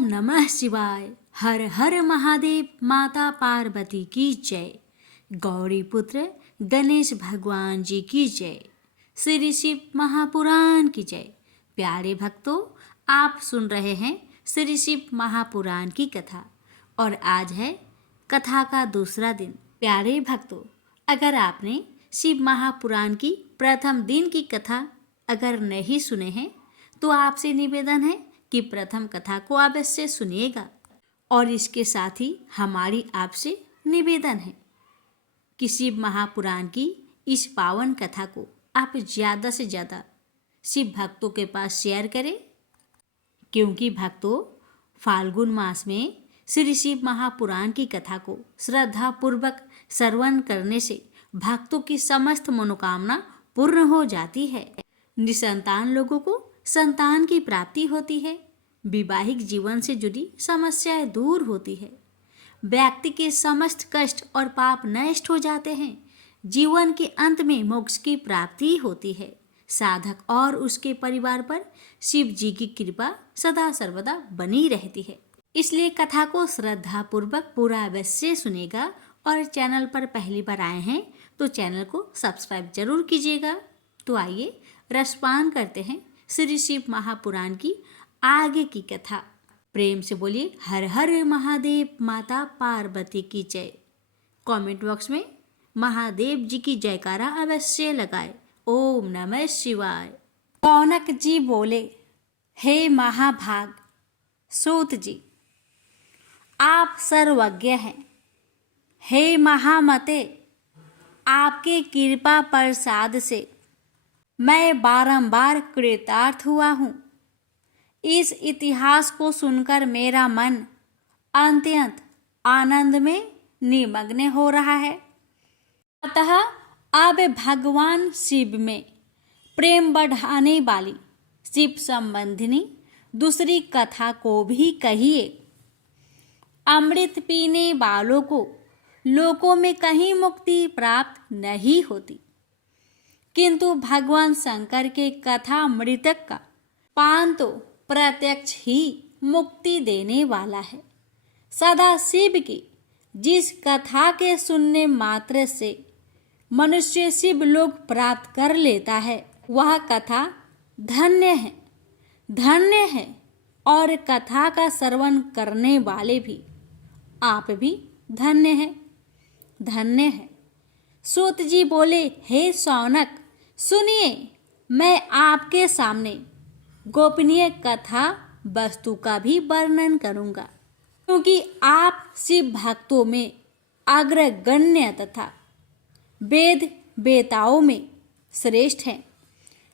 ओम नमः शिवाय। हर हर महादेव। माता पार्वती की जय। गौरी पुत्र गणेश भगवान जी की जय। श्री शिव महापुराण की जय। प्यारे भक्तों, आप सुन रहे हैं श्री शिव महापुराण की कथा और आज है कथा का दूसरा दिन। प्यारे भक्तों, अगर आपने शिव महापुराण की प्रथम दिन की कथा अगर नहीं सुने हैं तो आपसे निवेदन है कि प्रथम कथा को अवश्य सुनिएगा। और इसके साथ ही हमारी आपसे निवेदन है कि शिव महापुराण की इस पावन कथा को आप ज़्यादा से ज़्यादा शिव भक्तों के पास शेयर करें, क्योंकि भक्तों फाल्गुन मास में श्री शिव महापुराण की कथा को श्रद्धा पूर्वक श्रवण करने से भक्तों की समस्त मनोकामना पूर्ण हो जाती है। निसंतान लोगों को संतान की प्राप्ति होती है, वैवाहिक जीवन से जुड़ी समस्याएं दूर होती है, व्यक्ति के समस्त कष्ट और पाप नष्ट हो जाते हैं, जीवन के अंत में मोक्ष की प्राप्ति होती है। साधक और उसके परिवार पर शिव जी की कृपा सदा सर्वदा बनी रहती है। इसलिए कथा को श्रद्धा पूर्वक पूरा अवश्य सुनेगा और चैनल पर पहली बार आए हैं तो चैनल को सब्सक्राइब जरूर कीजिएगा। तो आइए रसपान करते हैं श्री शिव महापुराण की आगे की कथा। प्रेम से बोलिए हर हर महादेव। माता पार्वती की जय। कमेंट बॉक्स में महादेव जी की जयकारा अवश्य लगाए। ओम नमः शिवाय। कौनक जी बोले, हे महाभाग सूत जी, आप सर्वज्ञ हैं। हे महामते, आपके कृपा प्रसाद से मैं बारंबार कृतार्थ हुआ हूँ। इस इतिहास को सुनकर मेरा मन अत्यंत आनंद में निमग्न हो रहा है। अतः अब भगवान शिव में प्रेम बढ़ाने वाली शिव संबंधिनी दूसरी कथा को भी कहिए। अमृत पीने वालों को लोकों में कहीं मुक्ति प्राप्त नहीं होती, किंतु भगवान शंकर के कथा मृतक का पान तो प्रत्यक्ष ही मुक्ति देने वाला है। सदा शिव की जिस कथा के सुनने मात्र से मनुष्य शिव लोक प्राप्त कर लेता है, वह कथा धन्य है, धन्य है। और कथा का श्रवण करने वाले भी, आप भी धन्य हैं, धन्य है। सूत जी बोले, हे शौनक, सुनिए, मैं आपके सामने गोपनीय कथा वस्तु का भी वर्णन करूंगा, क्योंकि आप शिव भक्तों में अग्रगण्य तथा वेद वेताओं में श्रेष्ठ हैं।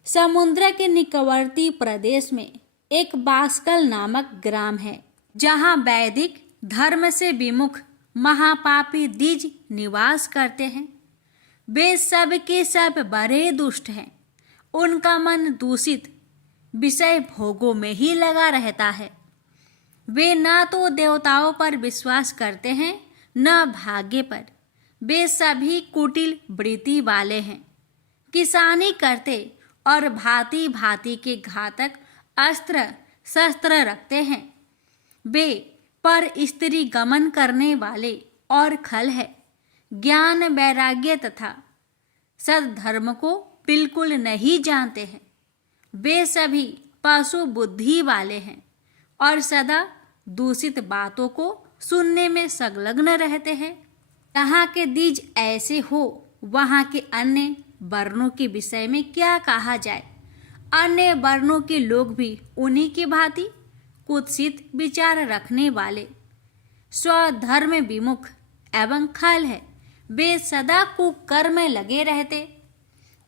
समुद्र के निकटवर्ती प्रदेश में एक बास्कल नामक ग्राम है, जहां वैदिक धर्म से विमुख महापापी द्विज निवास करते हैं। वे सब के सब बड़े दुष्ट हैं। उनका मन दूषित विषय भोगों में ही लगा रहता है। वे न तो देवताओं पर विश्वास करते हैं न भाग्य पर। वे सभी कुटिल वृत्ति वाले हैं। किसानी करते और भांति भांति के घातक अस्त्र शस्त्र रखते हैं। वे पर स्त्री गमन करने वाले और खल है। ज्ञान वैराग्य तथा सद्धर्म को बिल्कुल नहीं जानते हैं। वे सभी पशु बुद्धि वाले हैं और सदा दूषित बातों को सुनने में संलग्न रहते हैं। यहाँ के द्विज ऐसे हो, वहाँ के अन्य वर्णों के विषय में क्या कहा जाए। अन्य वर्णों के लोग भी उन्हीं की भांति कुत्सित विचार रखने वाले, स्वधर्म विमुख एवं खल है। वे सदा कुकर्म में लगे रहते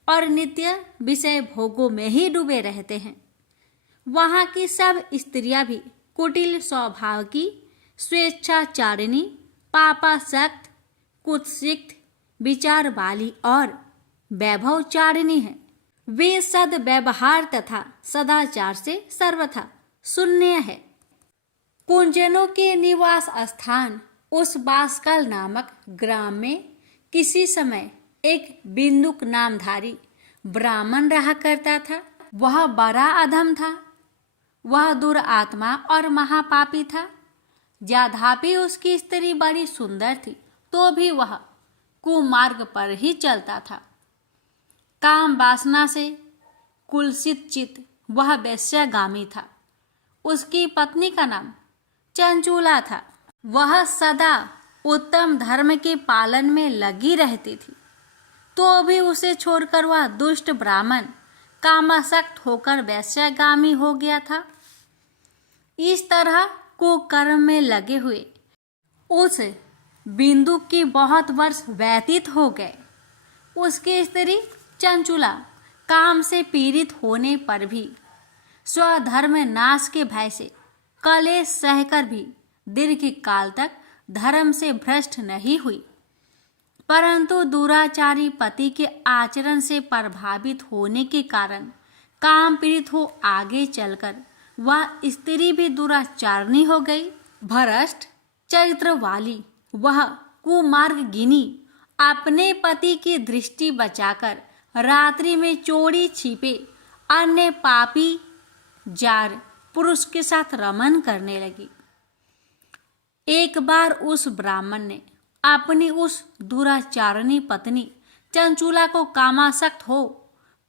और नित्य विषय भोगों में ही डूबे रहते हैं। वहाँ की सब स्त्रियां भी कुटिल स्वभाव की, स्वेच्छाचारिणी, पापासक्त, कुत्सित विचार वाली और वैभवचारिणी हैं। वे सद व्यवहार तथा सदाचार से सर्वथा शून्य है। कुंजनों के निवास स्थान उस बास्कल नामक ग्राम में किसी समय एक बिंदुक नामधारी ब्राह्मण रहा करता था। वह बड़ा अधम था। वह दुरात्मा और महापापी था। यद्यपि उसकी स्त्री बड़ी सुंदर थी, तो भी वह कुमार्ग पर ही चलता था। काम वासना से कुलसित चित वह वेश्यागामी था। उसकी पत्नी का नाम चंचूला था। वह सदा उत्तम धर्म के पालन में लगी रहती थी, तो भी उसे छोड़कर वह दुष्ट ब्राह्मण कामासक्त होकर वेश्यागामी हो गया था। इस तरह कुकर्म में लगे हुए उस बिंदु की बहुत वर्ष व्यतीत हो गए। उसकी स्त्री चंचूला काम से पीड़ित होने पर भी स्वधर्म नाश के भय से कलेश सहकर भी दीर्घ काल तक धर्म से भ्रष्ट नहीं हुई, परंतु दुराचारी पति के आचरण से प्रभावित होने के कारण काम पीड़ित हो आगे चलकर वह स्त्री भी दुराचारणी हो गई। भ्रष्ट चरित्र वाली वह कुमार्गिनी अपने पति की दृष्टि बचाकर रात्रि में चोरी छिपे अन्य पापी जार पुरुष के साथ रमन करने लगी। एक बार उस ब्राह्मण ने अपनी उस दुराचारणी पत्नी चंचूला को कामासक्त हो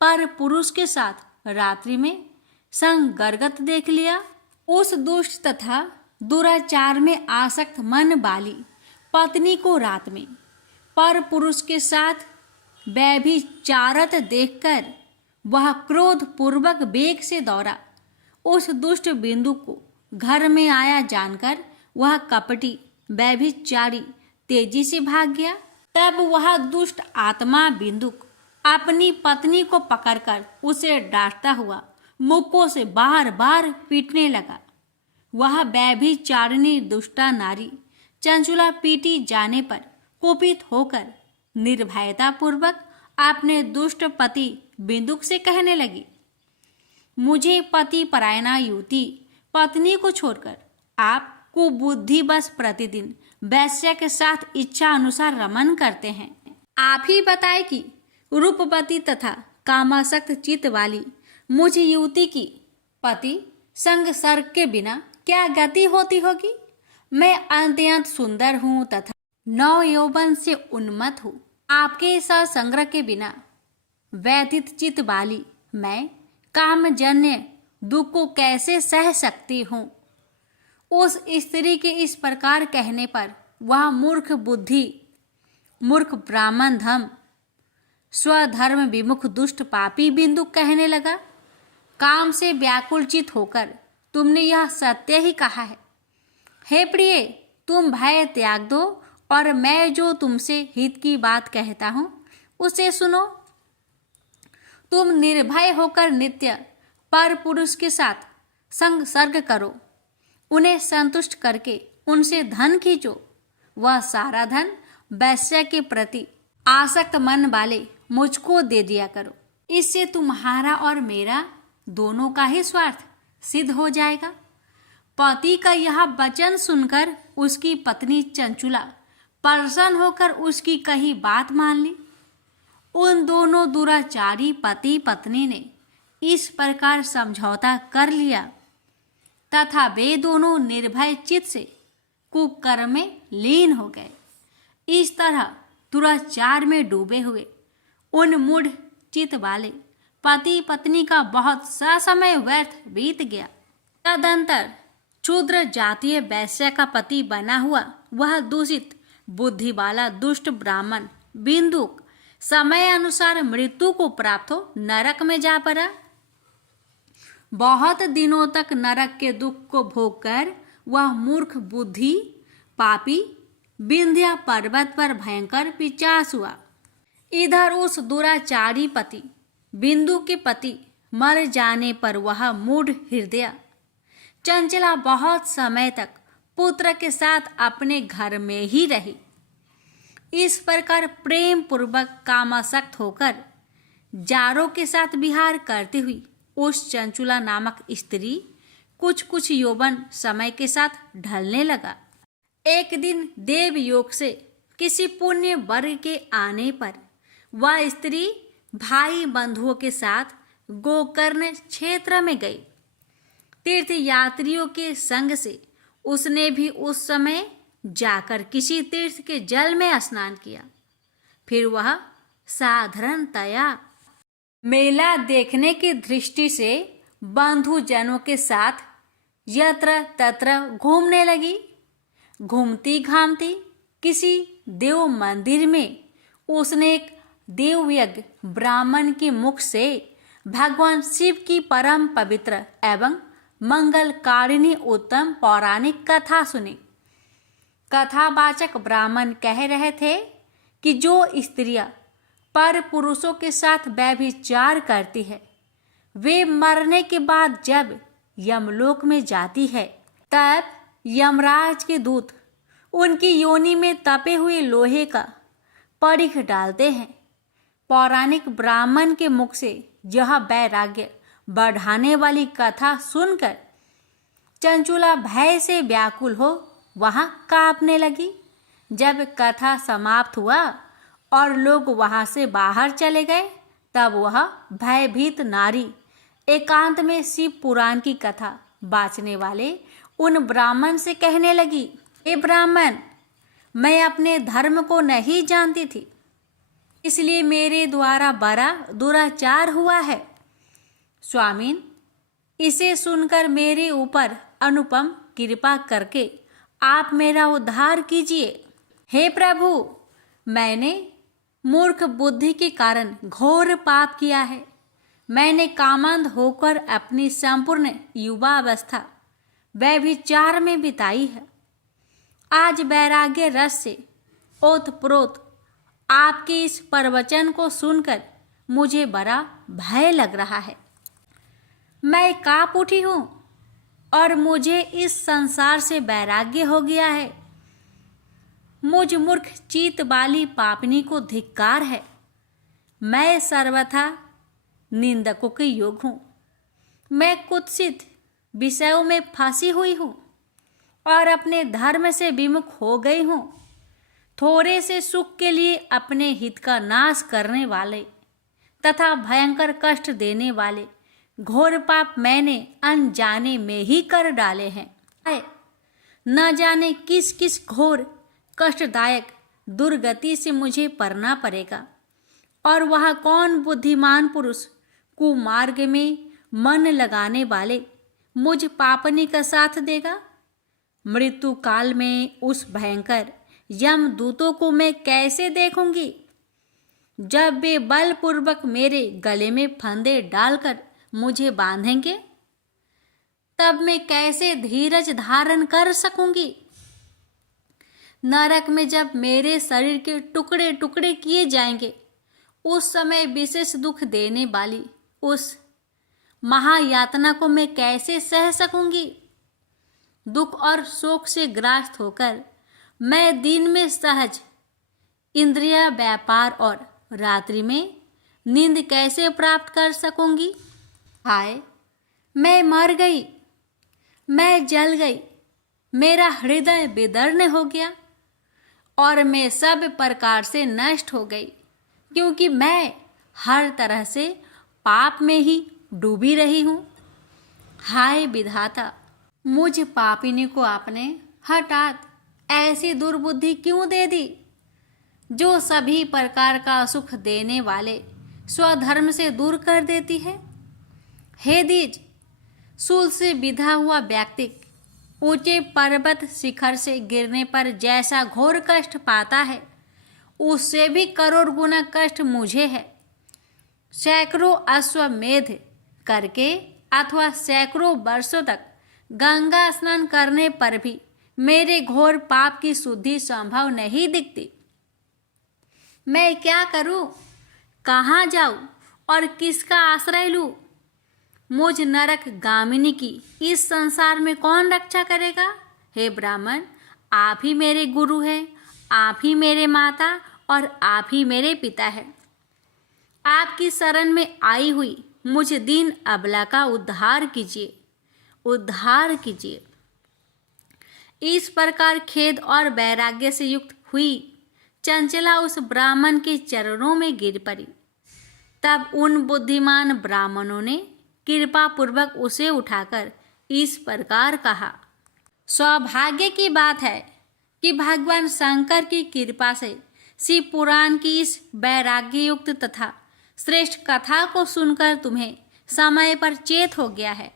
पर पुरुष के साथ रात्रि में संगर्गत देख लिया। उस दुष्ट तथा दुराचार में आसक्त मन वाली पत्नी को रात में पर पुरुष के साथ व्यभिचारत देखकर वह क्रोध पूर्वक वेग से दौड़ा। उस दुष्ट बिंदु को घर में आया जानकर वह कपटी व्यभिचारी तेजी से भाग गया। तब वह दुष्ट आत्मा बिंदुक अपनी पत्नी को पकड़कर उसे डांटता हुआ मुक्कों से बार बार पीटने लगा। वह व्यभिचारिणी दुष्टा नारी चंचूला पीटी जाने पर कुपित होकर निर्भयता पूर्वक अपने दुष्ट पति बिंदुक से कहने लगी, मुझे पति परायणा युवती पत्नी को छोड़कर आप कुबुद्धि बस प्रतिदिन वैश्य के साथ इच्छा अनुसार रमन करते हैं। आप ही बताए कि रूपवती तथा कामासक्त चित्त वाली मुझ युवती की पति संग सर्ग के बिना क्या गति होती होगी। मैं अत्यंत सुंदर हूँ तथा नव यौवन से उन्मत्त हूँ। आपके साथ संग्रह के बिना व्यथित चित्त वाली मैं कामजन्य दुख को कैसे सह सकती हूँ। उस स्त्री के इस प्रकार कहने पर वह मूर्ख बुद्धि मूर्ख ब्राह्मण धम स्वधर्म विमुख दुष्ट पापी बिंदु कहने लगा, काम से व्याकुलचित होकर तुमने यह सत्य ही कहा है। हे प्रिय, तुम भय त्याग दो और मैं जो तुमसे हित की बात कहता हूँ उसे सुनो। तुम निर्भय होकर नित्य पर पुरुष के साथ संसर्ग करो, उन्हें संतुष्ट करके उनसे धन खींचो। वह सारा धन वैश्य के प्रति आसक्त मन वाले मुझको दे दिया करो। इससे तुम्हारा और मेरा दोनों का ही स्वार्थ सिद्ध हो जाएगा। पति का यह वचन सुनकर उसकी पत्नी चंचूला प्रसन्न होकर उसकी कही बात मान ली। उन दोनों दुराचारी पति पत्नी ने इस प्रकार समझौता कर लिया तथा वे दोनों निर्भय चित्त से कुकर्म में लीन हो गए। इस तरह दुराचार में डूबे हुए उन मूढ़ चित्त वाले पति पत्नी का बहुत सा समय व्यर्थ बीत गया। तदंतर क्षुद्र जातीय वैश्य का पति बना हुआ वह दूषित बुद्धि वाला दुष्ट ब्राह्मण बिंदुक समय अनुसार मृत्यु को प्राप्त हो नरक में जा पड़ा। बहुत दिनों तक नरक के दुख को भोग कर वह मूर्ख बुद्धि पापी विंध्या पर्वत पर भयंकर पिशाच हुआ। इधर उस दुराचारी पति बिंदु के पति मर जाने पर वह मूढ़ हृदय चंचला बहुत समय तक पुत्र के साथ अपने घर में ही रही। इस प्रकार प्रेम पूर्वक कामासक्त होकर जारों के साथ विहार करती हुई उस चंचुला नामक स्त्री कुछ यौवन समय के साथ ढलने लगा। एक दिन देव योग से किसी पुण्य वर्ग के आने पर वह स्त्री भाई बंधुओं के साथ गोकर्ण क्षेत्र में गई। तीर्थ यात्रियों के संग से उसने भी उस समय जाकर किसी तीर्थ के जल में स्नान किया। फिर वह साधारणतया मेला देखने की दृष्टि से बंधुजनों के साथ यत्र तत्र घूमने लगी। घूमती घामती किसी देव मंदिर में उसने एक देवयज्ञ ब्राह्मण के मुख से भगवान शिव की परम पवित्र एवं मंगलकारिणी उत्तम पौराणिक कथा सुनी। कथावाचक ब्राह्मण कह रहे थे कि जो स्त्रियां पर पुरुषों के साथ व्यभिचार करती है, वे मरने के बाद जब यमलोक में जाती है, तब यमराज के दूत उनकी योनि में तपे हुए लोहे का परीख डालते हैं। पौराणिक ब्राह्मण के मुख से यह वैराग्य बढ़ाने वाली कथा सुनकर चंचुला भय से व्याकुल हो वहां कांपने लगी। जब कथा समाप्त हुआ और लोग वहां से बाहर चले गए, तब वह भयभीत नारी एकांत में शिव पुराण की कथा बाँचने वाले उन ब्राह्मण से कहने लगी, हे ब्राह्मण, मैं अपने धर्म को नहीं जानती थी, इसलिए मेरे द्वारा बड़ा दुराचार हुआ है। स्वामीन, इसे सुनकर मेरे ऊपर अनुपम कृपा करके आप मेरा उद्धार कीजिए। हे प्रभु, मैंने मूर्ख बुद्धि के कारण घोर पाप किया है। मैंने कामंद होकर अपनी संपूर्ण युवा अवस्था व्यभिचार में बिताई है। आज वैराग्य रस से ओतप्रोत आपके इस प्रवचन को सुनकर मुझे बड़ा भय लग रहा है। मैं कांप उठी हूँ और मुझे इस संसार से वैराग्य हो गया है। मुझ मूर्ख चीत वाली पापनी को धिक्कार है। मैं सर्वथा निंदकों के योग हूँ। मैं कुत्सित विषयों में फंसी हुई हूँ और अपने धर्म से विमुख हो गई हूँ। थोड़े से सुख के लिए अपने हित का नाश करने वाले तथा भयंकर कष्ट देने वाले घोर पाप मैंने अनजाने में ही कर डाले हैं। न जाने किस किस घोर कष्टदायक दुर्गति से मुझे पड़ना पड़ेगा और वह कौन बुद्धिमान पुरुष कुमार्ग में मन लगाने वाले मुझ पापनी का साथ देगा। मृत्यु काल में उस भयंकर यम दूतों को मैं कैसे देखूंगी, जब वे बलपूर्वक मेरे गले में फंदे डालकर मुझे बांधेंगे, तब मैं कैसे धीरज धारण कर सकूंगी। नरक में जब मेरे शरीर के टुकड़े टुकड़े किए जाएंगे, उस समय विशेष दुख देने वाली उस महायातना को मैं कैसे सह सकूंगी। दुख और शोक से ग्रस्त होकर मैं दिन में सहज इंद्रिय व्यापार और रात्रि में नींद कैसे प्राप्त कर सकूंगी। हाय, मैं मर गई, मैं जल गई, मेरा हृदय विदीर्ण हो गया और मैं सब प्रकार से नष्ट हो गई, क्योंकि मैं हर तरह से पाप में ही डूबी रही हूँ। हाय विधाता, मुझ पापिनी को आपने हठात ऐसी दुर्बुद्धि क्यों दे दी, जो सभी प्रकार का सुख देने वाले स्वधर्म से दूर कर देती है। हे द्विज, शूल से विधा हुआ व्यक्ति ऊंचे पर्वत शिखर से गिरने पर जैसा घोर कष्ट पाता है, उससे भी करोड़ गुना कष्ट मुझे है। सैकड़ों अश्वमेध करके अथवा सैकड़ों वर्षों तक गंगा स्नान करने पर भी मेरे घोर पाप की शुद्धि संभव नहीं दिखती। मैं क्या करूं, कहाँ जाऊं और किसका आश्रय लूं। मुझ नरक गामिनी की इस संसार में कौन रक्षा करेगा। हे ब्राह्मण, आप ही मेरे गुरु हैं, आप ही मेरे माता और आप ही मेरे पिता हैं। आपकी शरण में आई हुई मुझ दीन अबला का उद्धार कीजिए, उद्धार कीजिए। इस प्रकार खेद और वैराग्य से युक्त हुई चंचला उस ब्राह्मण के चरणों में गिर पड़ी। तब उन बुद्धिमान ब्राह्मणों ने कृपा पूर्वक उसे उठाकर इस प्रकार कहा। सौभाग्य की बात है कि भगवान शंकर की कृपा से शिव पुराण की इस वैराग्य युक्त तथा श्रेष्ठ कथा को सुनकर तुम्हें समय पर चेत हो गया है।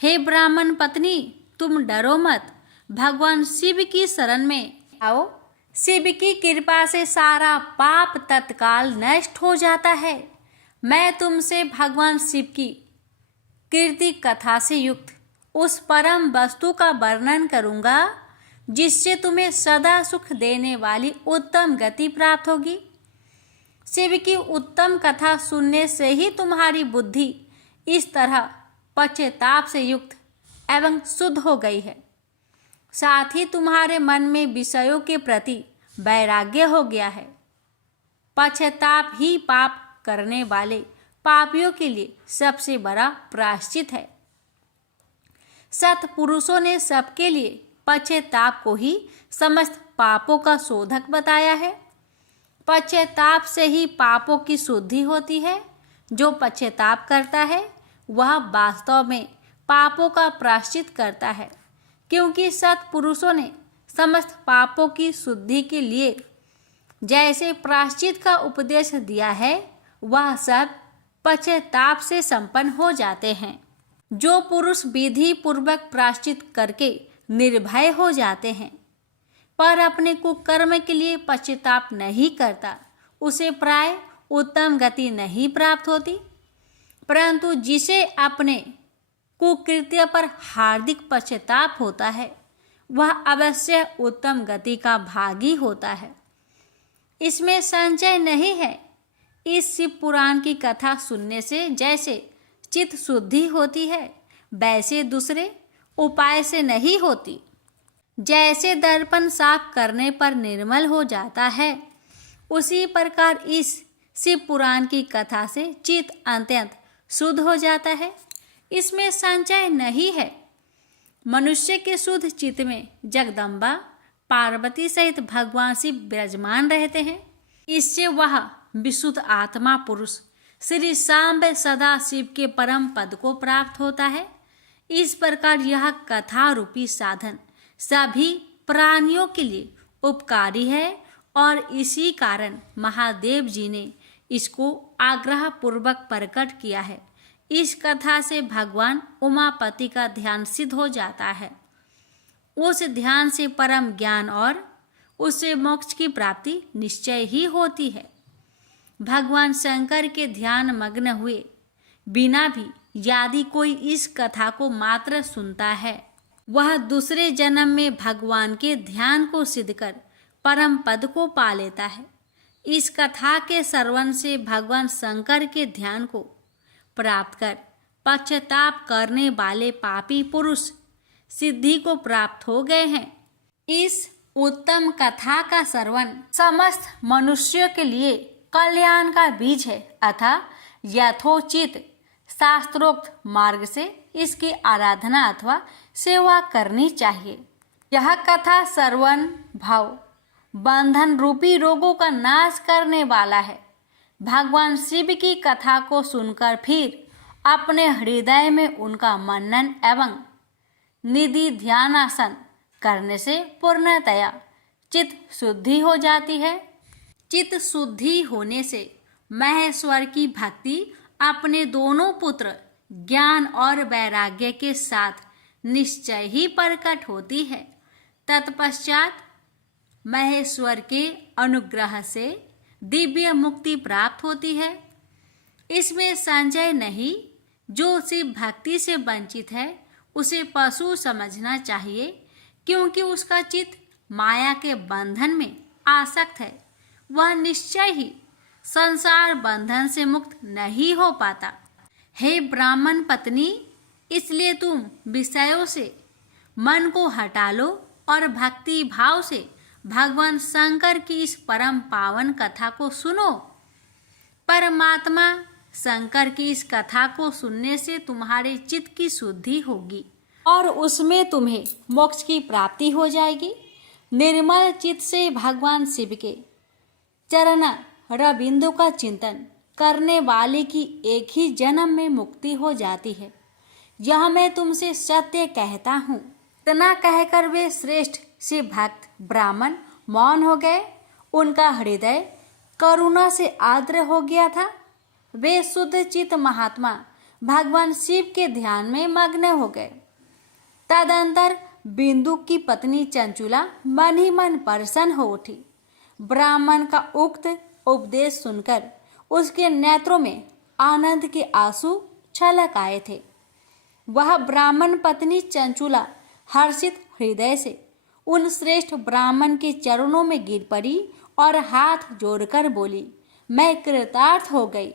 हे ब्राह्मण पत्नी, तुम डरो मत, भगवान शिव की शरण में आओ। शिव की कृपा से सारा पाप तत्काल नष्ट हो जाता है। मैं तुमसे भगवान शिव की कीर्ति कथा से युक्त उस परम वस्तु का वर्णन करूंगा जिससे तुम्हें सदा सुख देने वाली उत्तम गति प्राप्त होगी। शिव की उत्तम कथा सुनने से ही तुम्हारी बुद्धि इस तरह पश्चाताप से युक्त एवं शुद्ध हो गई है। साथ ही तुम्हारे मन में विषयों के प्रति वैराग्य हो गया है। पश्चाताप ही पाप करने वाले पापियों के लिए सबसे बड़ा प्रायश्चित है। सत्पुरुषों ने सबके लिए पश्चाताप को ही समस्त पापों का शोधक बताया है। पश्चाताप से ही पापों की शुद्धि होती है। जो पश्चाताप करता है वह वास्तव में पापों का प्रायश्चित करता है, क्योंकि सत्पुरुषों ने समस्त पापों की शुद्धि के लिए जैसे प्रायश्चित का उपदेश दिया है वह सब पश्चाताप से संपन्न हो जाते हैं। जो पुरुष विधि पूर्वक प्रायश्चित करके निर्भय हो जाते हैं पर अपने कुकर्म के लिए पश्चाताप नहीं करता, उसे प्राय उत्तम गति नहीं प्राप्त होती। परंतु जिसे अपने कुकृत्य पर हार्दिक पश्चाताप होता है वह अवश्य उत्तम गति का भागी होता है। इसमें संशय नहीं है। इस शिव पुराण की कथा सुनने से जैसे चित्त शुद्धि होती है वैसे दूसरे उपाय से नहीं होती। जैसे दर्पण साफ करने पर निर्मल हो जाता है, उसी प्रकार इस शिव पुराण की कथा से चित्त अत्यंत शुद्ध हो जाता है। इसमें संशय नहीं है। मनुष्य के शुद्ध चित्त में जगदम्बा पार्वती सहित भगवान शिव विराजमान रहते हैं। इससे वह विशुद्ध आत्मा पुरुष श्री सांब सदा शिव के परम पद को प्राप्त होता है। इस प्रकार यह कथा रूपी साधन सभी प्राणियों के लिए उपकारी है और इसी कारण महादेव जी ने इसको आग्रह पूर्वक प्रकट किया है। इस कथा से भगवान उमापति का ध्यान सिद्ध हो जाता है। उस ध्यान से परम ज्ञान और उससे मोक्ष की प्राप्ति निश्चय ही होती है। भगवान शंकर के ध्यान मग्न हुए बिना भी यदि कोई इस कथा को मात्र सुनता है वह दूसरे जन्म में भगवान के ध्यान को सिद्ध कर परम पद को पा लेता है। इस कथा के श्रवण से भगवान शंकर के ध्यान को प्राप्त कर पश्चाताप करने वाले पापी पुरुष सिद्धि को प्राप्त हो गए हैं। इस उत्तम कथा का श्रवण समस्त मनुष्यों के लिए कल्याण का बीज है, अतः यथोचित शास्त्रोक्त मार्ग से इसकी आराधना अथवा सेवा करनी चाहिए। यह कथा श्रवण भाव बंधन रूपी रोगों का नाश करने वाला है। भगवान शिव की कथा को सुनकर फिर अपने हृदय में उनका मनन एवं निधि ध्यानासन करने से पूर्णतया चित्त शुद्धि हो जाती है। चित्त शुद्धि होने से महेश्वर की भक्ति अपने दोनों पुत्र ज्ञान और वैराग्य के साथ निश्चय ही प्रकट होती है। तत्पश्चात महेश्वर के अनुग्रह से दिव्य मुक्ति प्राप्त होती है। इसमें संशय नहीं। जो शिव भक्ति से वंचित है उसे पशु समझना चाहिए, क्योंकि उसका चित्त माया के बंधन में आसक्त है। वह निश्चय ही संसार बंधन से मुक्त नहीं हो पाता। हे ब्राह्मण पत्नी, इसलिए तुम विषयों से मन को हटा लो और भक्ति भाव से भगवान शंकर की इस परम पावन कथा को सुनो। परमात्मा शंकर की इस कथा को सुनने से तुम्हारे चित्त की शुद्धि होगी और उसमें तुम्हें मोक्ष की प्राप्ति हो जाएगी। निर्मल चित्त से भगवान शिव के चरण रविंदु का चिंतन करने वाले की एक ही जन्म में मुक्ति हो जाती है। यह मैं तुमसे सत्य कहता हूँ। इतना कहकर वे श्रेष्ठ शिव भक्त ब्राह्मण मौन हो गए। उनका हृदय करुणा से आर्द्र हो गया था। वे शुद्ध चित्त महात्मा भगवान शिव के ध्यान में मग्न हो गए। तदंतर बिंदु की पत्नी चंचुला मन ही मन प्रसन्न हो उठी। ब्राह्मण का उक्त उपदेश सुनकर उसके नेत्रों में आनंद के आंसू छलक आए थे। वह ब्राह्मण पत्नी चंचुला हर्षित हृदय से उन श्रेष्ठ ब्राह्मण के चरणों में गिर पड़ी और हाथ जोड़कर बोली, मैं कृतार्थ हो गई।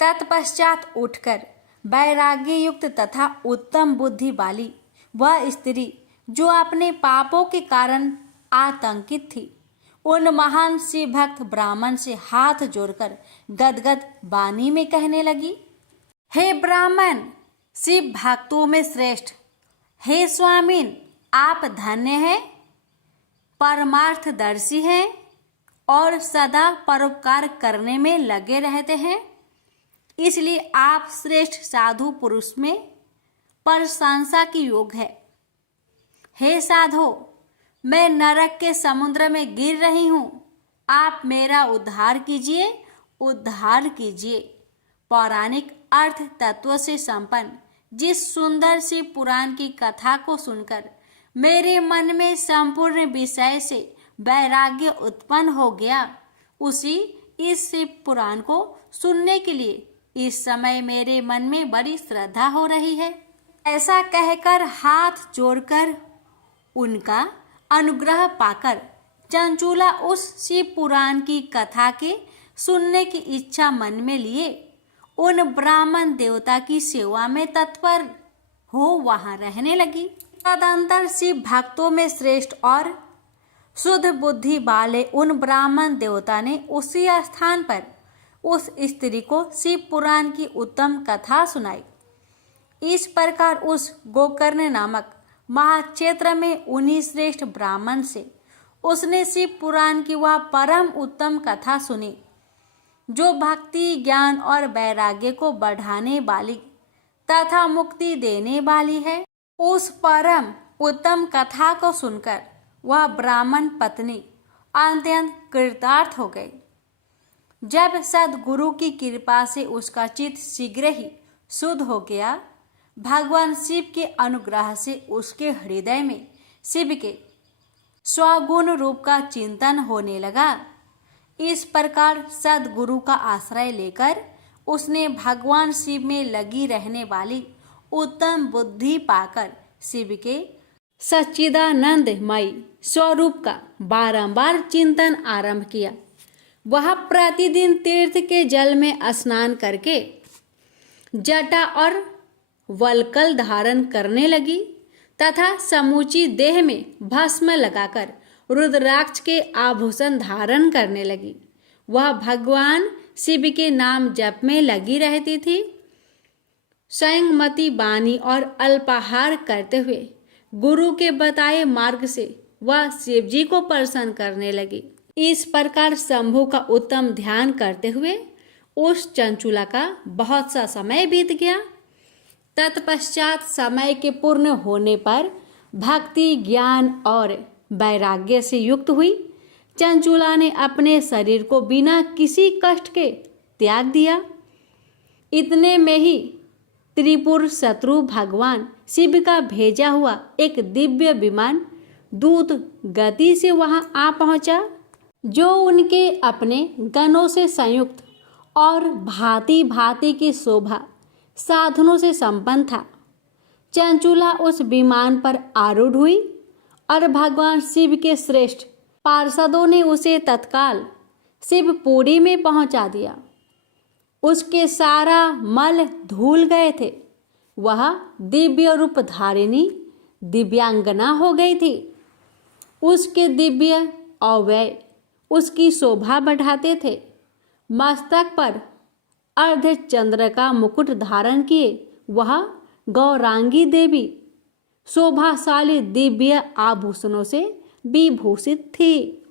तत्पश्चात उठकर वैराग्य युक्त तथा उत्तम बुद्धि वाली वह स्त्री जो अपने पापों के कारण आतंकित थी, उन महान शिव भक्त ब्राह्मण से हाथ जोड़कर गदगद वाणी में कहने लगी, हे ब्राह्मण, शिव भक्तों में श्रेष्ठ, हे स्वामीन, आप धन्य हैं, परमार्थदर्शी हैं और सदा परोपकार करने में लगे रहते हैं। इसलिए आप श्रेष्ठ साधु पुरुष में प्रशंसा की योग्य है। हे साधो, मैं नरक के समुद्र में गिर रही हूँ, आप मेरा उद्धार कीजिए, उद्धार कीजिए। पौराणिक अर्थ तत्व से संपन्न जिस सुंदर सी पुराण की कथा को सुनकर मेरे मन में संपूर्ण विषय से वैराग्य उत्पन्न हो गया, उसी इस शिव पुराण को सुनने के लिए इस समय मेरे मन में बड़ी श्रद्धा हो रही है। ऐसा कहकर हाथ जोड़कर उनका अनुग्रह पाकर चंचुला उस शिव पुराण की कथा के सुनने की इच्छा मन में लिए उन ब्राह्मण देवता की सेवा में तत्पर हो वहां रहने लगी। तदंतर शिव भक्तों में श्रेष्ठ और शुद्ध बुद्धि वाले उन ब्राह्मण देवता ने उसी स्थान पर उस स्त्री को शिव पुराण की उत्तम कथा सुनाई। इस प्रकार उस गोकर्ण नामक महाक्षेत्र में उन्हीं श्रेष्ठ ब्राह्मण से उसने शिव पुराण की वह परम उत्तम कथा सुनी जो भक्ति, ज्ञान और वैराग्य को बढ़ाने वाली तथा मुक्ति देने वाली है। उस परम उत्तम कथा को सुनकर वह ब्राह्मण पत्नी अत्यंत कृतार्थ हो गई। जब सद्गुरु की कृपा से उसका चित्त शीघ्र ही शुद्ध हो गया, भगवान शिव के अनुग्रह से उसके हृदय में शिव के स्वगुण रूप का चिंतन होने लगा। इस प्रकार सद्गुरु का आश्रय लेकर उसने भगवान शिव में लगी रहने वाली उत्तम बुद्धि पाकर शिव के सच्चिदानंदमय स्वरूप का बारंबार चिंतन आरंभ किया। वह प्रतिदिन तीर्थ के जल में स्नान करके जटा और वल्कल धारण करने लगी तथा समूची देह में भस्म लगाकर रुद्राक्ष के आभूषण धारण करने लगी। वह भगवान शिव के नाम जप में लगी रहती थी। संयमती वाणी और अल्पाहार करते हुए गुरु के बताए मार्ग से वह शिवजी को प्रसन्न करने लगी। इस प्रकार शंभु का उत्तम ध्यान करते हुए उस चंचुला का बहुत सा समय बीत गया। तत्पश्चात समय के पूर्ण होने पर भक्ति, ज्ञान और वैराग्य से युक्त हुई चंचुला ने अपने शरीर को बिना किसी कष्ट के त्याग दिया। इतने में ही त्रिपुर शत्रु भगवान शिव का भेजा हुआ एक दिव्य विमान दूत गति से वहां आ पहुंचा, जो उनके अपने गणों से संयुक्त और भांति भांति की शोभा साधनों से संपन्न था। चंचुला उस विमान पर आरूढ़ हुई और भगवान शिव के श्रेष्ठ पार्षदों ने उसे तत्काल शिवपुरी में पहुंचा दिया। उसके सारा मल धुल गए थे। वह दिव्य रूप धारिणी दिव्यांगना हो गई थी। उसके दिव्य अवयव उसकी शोभा बढ़ाते थे। मस्तक पर अर्ध चंद्र का मुकुट धारण किए वह गौरांगी देवी शोभाशाली दिव्य आभूषणों से विभूषित थी।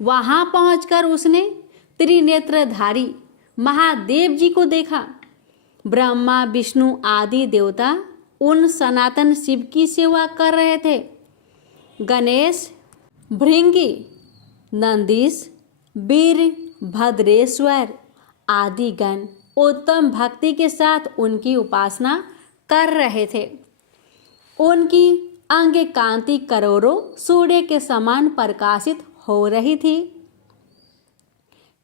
वहां पहुंचकर उसने त्रिनेत्रधारी महादेव जी को देखा। ब्रह्मा विष्णु आदि देवता उन सनातन शिव की सेवा कर रहे थे। गणेश, भृंगी, नंदीश, वीरभद्रेश्वर आदि गण उत्तम भक्ति के साथ उनकी उपासना कर रहे थे। उनकी अंग कांति करोड़ों सूर्य के समान प्रकाशित हो रही थी।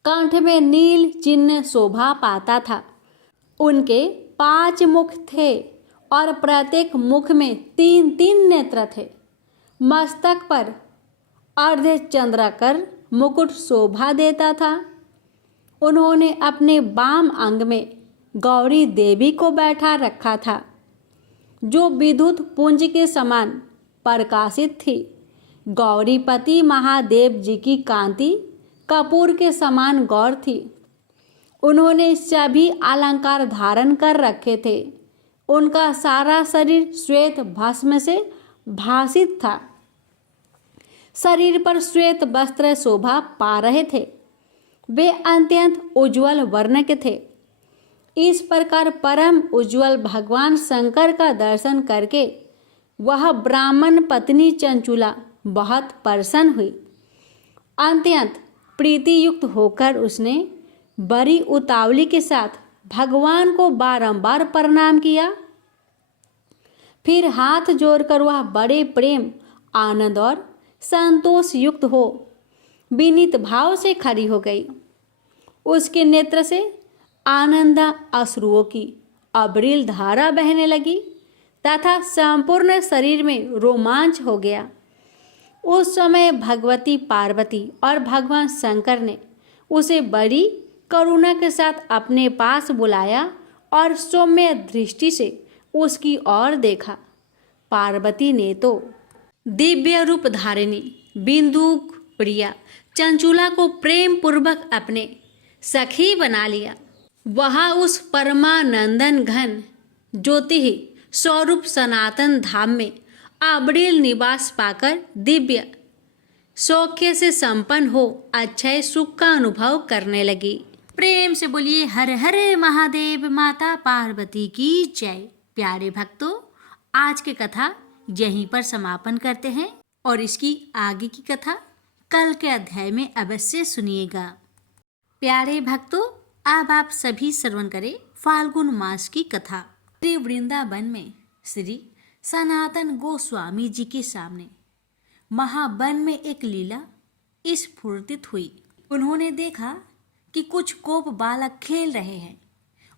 कंठ में नील चिन्ह शोभा पाता था। उनके 5 मुख थे और प्रत्येक मुख में 3-3 नेत्र थे। मस्तक पर अर्ध चंद्राकर मुकुट शोभा देता था। उन्होंने अपने वाम अंग में गौरी देवी को बैठा रखा था, जो विद्युत पुंज के समान प्रकाशित थी। गौरीपति महादेव जी की कांति कपूर के समान गौर थी। उन्होंने सभी अलंकार धारण कर रखे थे। उनका सारा शरीर श्वेत भस्म से भासित था। शरीर पर श्वेत वस्त्र शोभा पा रहे थे। वे अत्यंत उज्ज्वल वर्ण के थे। इस प्रकार परम उज्ज्वल भगवान शंकर का दर्शन करके वह ब्राह्मण पत्नी चंचुला बहुत प्रसन्न हुई। अत्यंत प्रीति युक्त होकर उसने बड़ी उतावली के साथ भगवान को बारंबार प्रणाम किया। फिर हाथ जोड़कर वह बड़े प्रेम, आनंद और संतोष युक्त हो विनीत भाव से खड़ी हो गई। उसके नेत्र से आनंद अश्रुओं की अविरल धारा बहने लगी तथा संपूर्ण शरीर में रोमांच हो गया। उस समय भगवती पार्वती और भगवान शंकर ने उसे बड़ी करुणा के साथ अपने पास बुलाया और सौम्य दृष्टि से उसकी ओर देखा। पार्वती ने तो दिव्य रूप धारिणी बिंदुक प्रिया चंचुला को प्रेम पूर्वक अपने सखी बना लिया। वह उस परमानंदन घन ज्योति स्वरूप सनातन धाम में अविरल निवास पाकर दिव्य सौख्य से संपन्न हो अक्षय सुख का अनुभव करने लगी। प्रेम से बोलिए हर हर महादेव, माता पार्वती की जय। प्यारे भक्तों, आज की कथा यहीं पर समापन करते हैं और इसकी आगे की कथा कल के अध्याय में अवश्य सुनिएगा। प्यारे भक्तों, अब आप सभी श्रवण करें फाल्गुन मास की कथा। श्री वृंदावन में श्री सनातन गोस्वामी जी के सामने महावन में एक लीला स्फुरित हुई। उन्होंने देखा कि कुछ गोप बालक खेल रहे हैं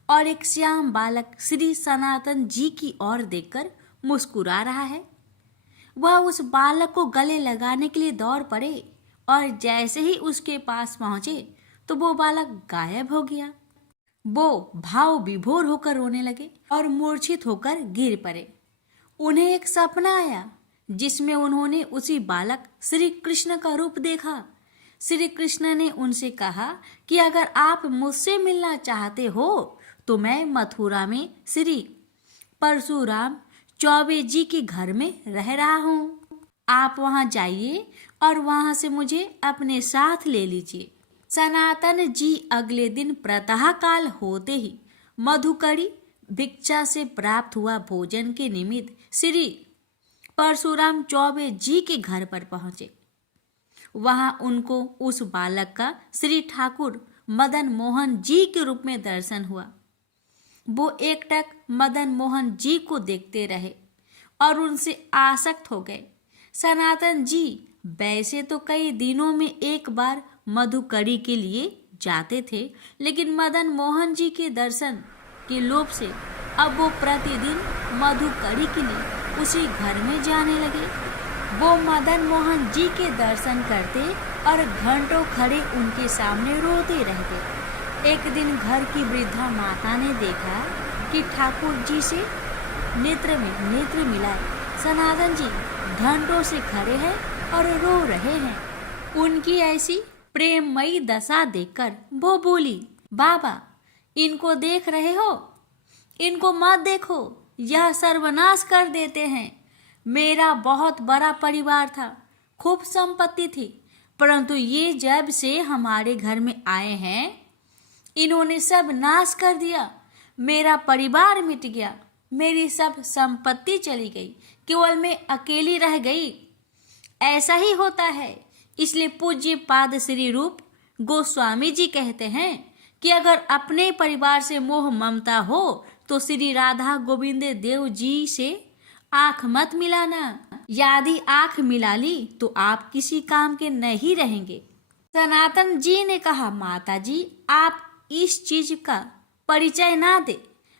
और एक श्याम बालक श्री सनातन जी की ओर देखकर मुस्कुरा रहा है। वह उस बालक को गले लगाने के लिए दौड़ पड़े और जैसे ही उसके पास पहुंचे तो वो बालक गायब हो गया। वो भाव विभोर होकर रोने लगे और मूर्छित होकर गिर पड़े। उन्हें एक सपना आया जिसमें उन्होंने उसी बालक श्री कृष्ण का रूप देखा। श्री कृष्ण ने उनसे कहा कि अगर आप मुझसे मिलना चाहते हो तो मैं मथुरा में श्री परशुराम चौबे जी के घर में रह रहा हूँ। आप वहाँ जाइए और वहाँ से मुझे अपने साथ ले लीजिए। सनातन जी अगले दिन प्रातः काल होते ही मधुकरी भिक्षा से प्राप्त हुआ भोजन के निमित्त श्री परशुराम चौबे जी के घर पर पहुँचे। वहाँ उनको उस बालक का श्री ठाकुर मदन मोहन जी के रूप में दर्शन हुआ। वो एकटक मदन मोहन जी को देखते रहे और उनसे आसक्त हो गए। सनातन जी वैसे तो कई दिनों में एक बार मधुकरी के लिए जाते थे, लेकिन मदन मोहन जी के दर्शन के लोभ से अब वो प्रतिदिन मधुकरी के लिए उसी घर में जाने लगे। वो मदन मोहन जी के दर्शन करते और घंटों खड़े उनके सामने रोते रहते। एक दिन घर की वृद्धा माता ने देखा कि ठाकुर जी से नेत्र में नेत्र मिलाए सनातन जी घंटों से खड़े हैं और रो रहे हैं। उनकी ऐसी प्रेममयी दशा देखकर वो बोली, बाबा इनको देख रहे हो? इनको मत देखो, यह सर्वनाश कर देते हैं। मेरा बहुत बड़ा परिवार था, खूब संपत्ति थी, परंतु ये जब से हमारे घर में आए हैं इन्होंने सब नाश कर दिया। मेरा परिवार मिट गया, मेरी सब संपत्ति चली गई, केवल मैं अकेली रह गई। ऐसा ही होता है। इसलिए पूज्य पाद श्री रूप गोस्वामी जी कहते हैं कि अगर अपने परिवार से मोह ममता हो तो श्री राधा गोविंद देव जी से आंख मत मिलाना। यदि आंख मिला ली तो आप किसी काम के नहीं रहेंगे। सनातन जी ने कहा, माता जी आप इस चीज का परिचय ना दे,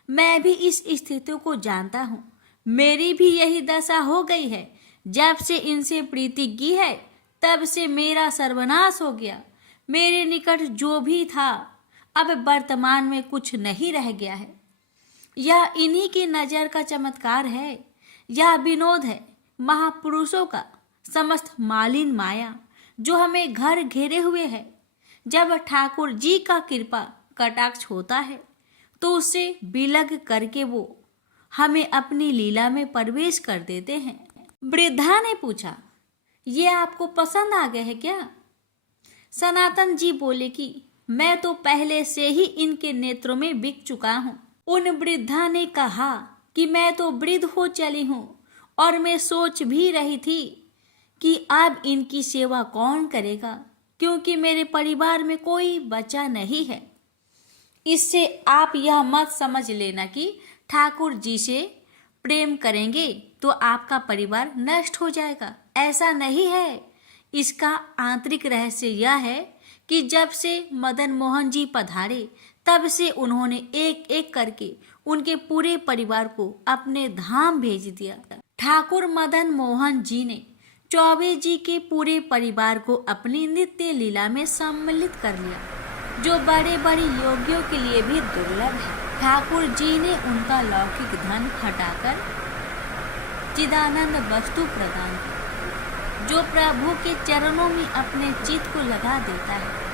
मैं भी इस स्थिति को जानता हूँ। मेरी भी यही दशा हो गई है। जब से इनसे प्रीति की है तब से मेरा सर्वनाश हो गया। मेरे निकट जो भी था अब वर्तमान में कुछ नहीं रह गया है। यह इन्हीं की नजर का चमत्कार है, यह विनोद है महापुरुषों का, समस्त मालिन माया जो हमें घर घेरे हुए है। जब ठाकुर जी का कृपा कटाक्ष होता है तो उससे विलग करके वो हमें अपनी लीला में प्रवेश कर देते हैं। वृद्धा ने पूछा, ये आपको पसंद आ गए है क्या? सनातन जी बोले कि मैं तो पहले से ही इनके नेत्रों में बिक चुका हूँ। उन वृद्धा ने कहा कि मैं तो वृद्ध हो चली हूँ और मैं सोच भी रही थी कि अब इनकी सेवा कौन करेगा, क्योंकि मेरे परिवार में कोई बचा नहीं है। इससे आप यह मत समझ लेना कि ठाकुर जी से प्रेम करेंगे तो आपका परिवार नष्ट हो जाएगा। ऐसा नहीं है। इसका आंतरिक रहस्य यह है कि जब से मदन मोहन जी पधारे तब से उन्होंने एक एक करके उनके पूरे परिवार को अपने धाम भेज दिया। ठाकुर मदन मोहन जी ने चौबे जी के पूरे परिवार को अपनी नित्य लीला में सम्मिलित कर लिया, जो बड़े बड़े योगियों के लिए भी दुर्लभ है। ठाकुर जी ने उनका लौकिक धन हटाकर चिदानंद वस्तु प्रदान की। जो प्रभु के चरणों में अपने चित्त को लगा देता है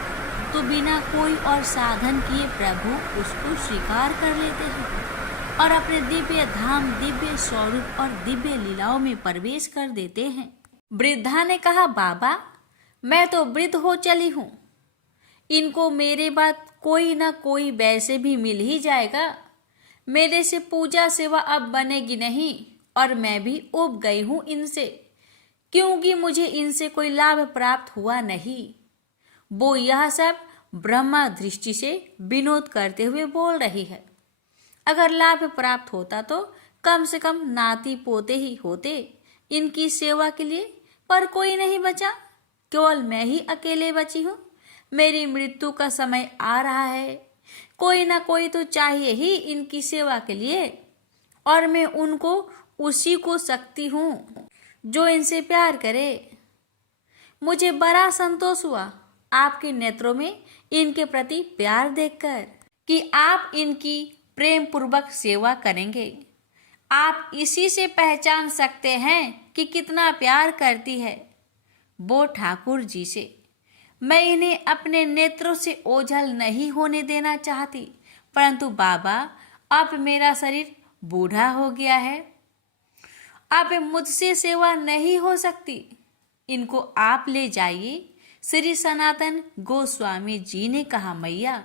तो बिना कोई और साधन किए प्रभु उसको स्वीकार कर लेते हैं और अपने दिव्य धाम, दिव्य स्वरूप और दिव्य लीलाओं में प्रवेश कर देते हैं। वृद्धा ने कहा, बाबा मैं तो वृद्ध हो चली हूँ, इनको मेरे बाद कोई ना कोई वैसे भी मिल ही जाएगा। मेरे से पूजा सेवा अब बनेगी नहीं और मैं भी उब गई हूँ इनसे, क्योंकि मुझे इनसे कोई लाभ प्राप्त हुआ नहीं। वो यह सब ब्रह्मा दृष्टि से विनोद करते हुए बोल रही है। अगर लाभ प्राप्त होता तो कम से कम नाती पोते ही होते इनकी सेवा के लिए, पर कोई नहीं बचा, केवल मैं ही अकेले बची हूँ। मेरी मृत्यु का समय आ रहा है, कोई ना कोई तो चाहिए ही इनकी सेवा के लिए, और मैं उनको उसी को सकती हूँ जो इनसे प्यार करे। मुझे बड़ा संतोष हुआ आपके नेत्रों में इनके प्रति प्यार देखकर कि आप इनकी प्रेम पूर्वक सेवा करेंगे। आप इसी से पहचान सकते हैं कि कितना प्यार करती है वो ठाकुर जी से। मैं इन्हें अपने नेत्रों से ओझल नहीं होने देना चाहती, परंतु बाबा अब मेरा शरीर बूढ़ा हो गया है, अब मुझसे सेवा नहीं हो सकती। इनको आप ले जाइए। श्री सनातन गोस्वामी जी ने कहा, मैया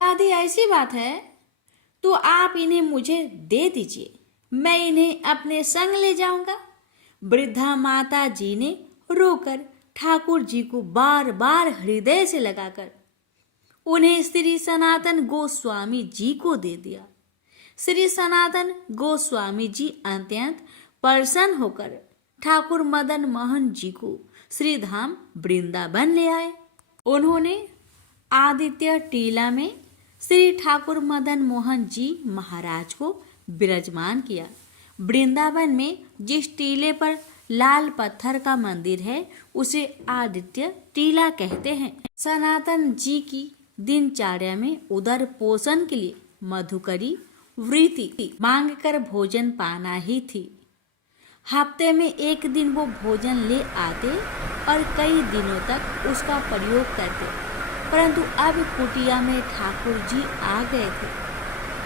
यदि ऐसी बात है तो आप इन्हें मुझे दे दीजिए, मैं इन्हें अपने संग ले जाऊंगा। वृद्धा माता जी ने रोकर ठाकुर जी को बार बार हृदय से लगाकर उन्हें श्री सनातन गोस्वामी जी को दे दिया। श्री सनातन गोस्वामी जी अत्यंत प्रसन्न होकर ठाकुर मदन मोहन जी को श्री धाम वृंदावन ले आए। उन्होंने आदित्य टीला में श्री ठाकुर मदन मोहन जी महाराज को विराजमान किया। वृंदावन में जिस टीले पर लाल पत्थर का मंदिर है उसे आदित्य टीला कहते हैं। सनातन जी की दिनचर्या में उदर पोषण के लिए मधुकरी वृत्ति मांग कर भोजन पाना ही थी। हफ्ते में एक दिन वो भोजन ले आते और कई दिनों तक उसका प्रयोग करते, परंतु अब कुटिया में ठाकुर जी आ गए थे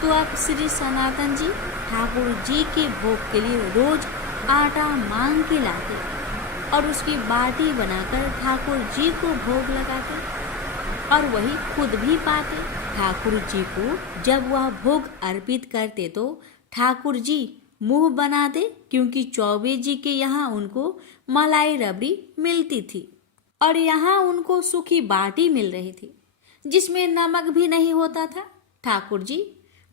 तो अब श्री सनातन जी ठाकुर जी के भोग के लिए रोज आटा मांग के लाते और उसकी बाटी बनाकर ठाकुर जी को भोग लगाते और वही खुद भी पाते। ठाकुर जी को जब वह भोग अर्पित करते तो ठाकुर जी मुंह बनाते, क्योंकि चौबे जी के यहाँ उनको मलाई रबड़ी मिलती थी और यहाँ उनको सूखी बाटी मिल रही थी जिसमें नमक भी नहीं होता था। ठाकुर जी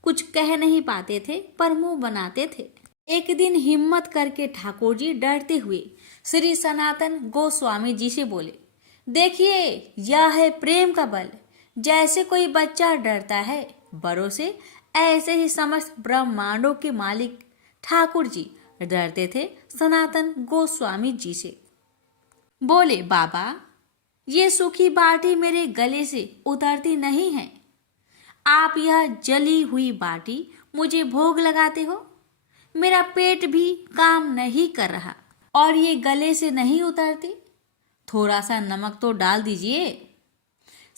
कुछ कह नहीं पाते थे पर मुंह बनाते थे। एक दिन हिम्मत करके ठाकुर जी डरते हुए श्री सनातन गोस्वामी जी से बोले, देखिए यह है प्रेम का बल। जैसे कोई बच्चा डरता है बड़ों से, ऐसे ही समस्त ब्रह्मांडों के मालिक ठाकुर जी डरते थे सनातन गोस्वामी जी से। बोले, बाबा ये सूखी बाटी मेरे गले से उतरती नहीं है। आप यह जली हुई बाटी मुझे भोग लगाते हो। मेरा पेट भी काम नहीं कर रहा और ये गले से नहीं उतरती। थोड़ा सा नमक तो डाल दीजिए।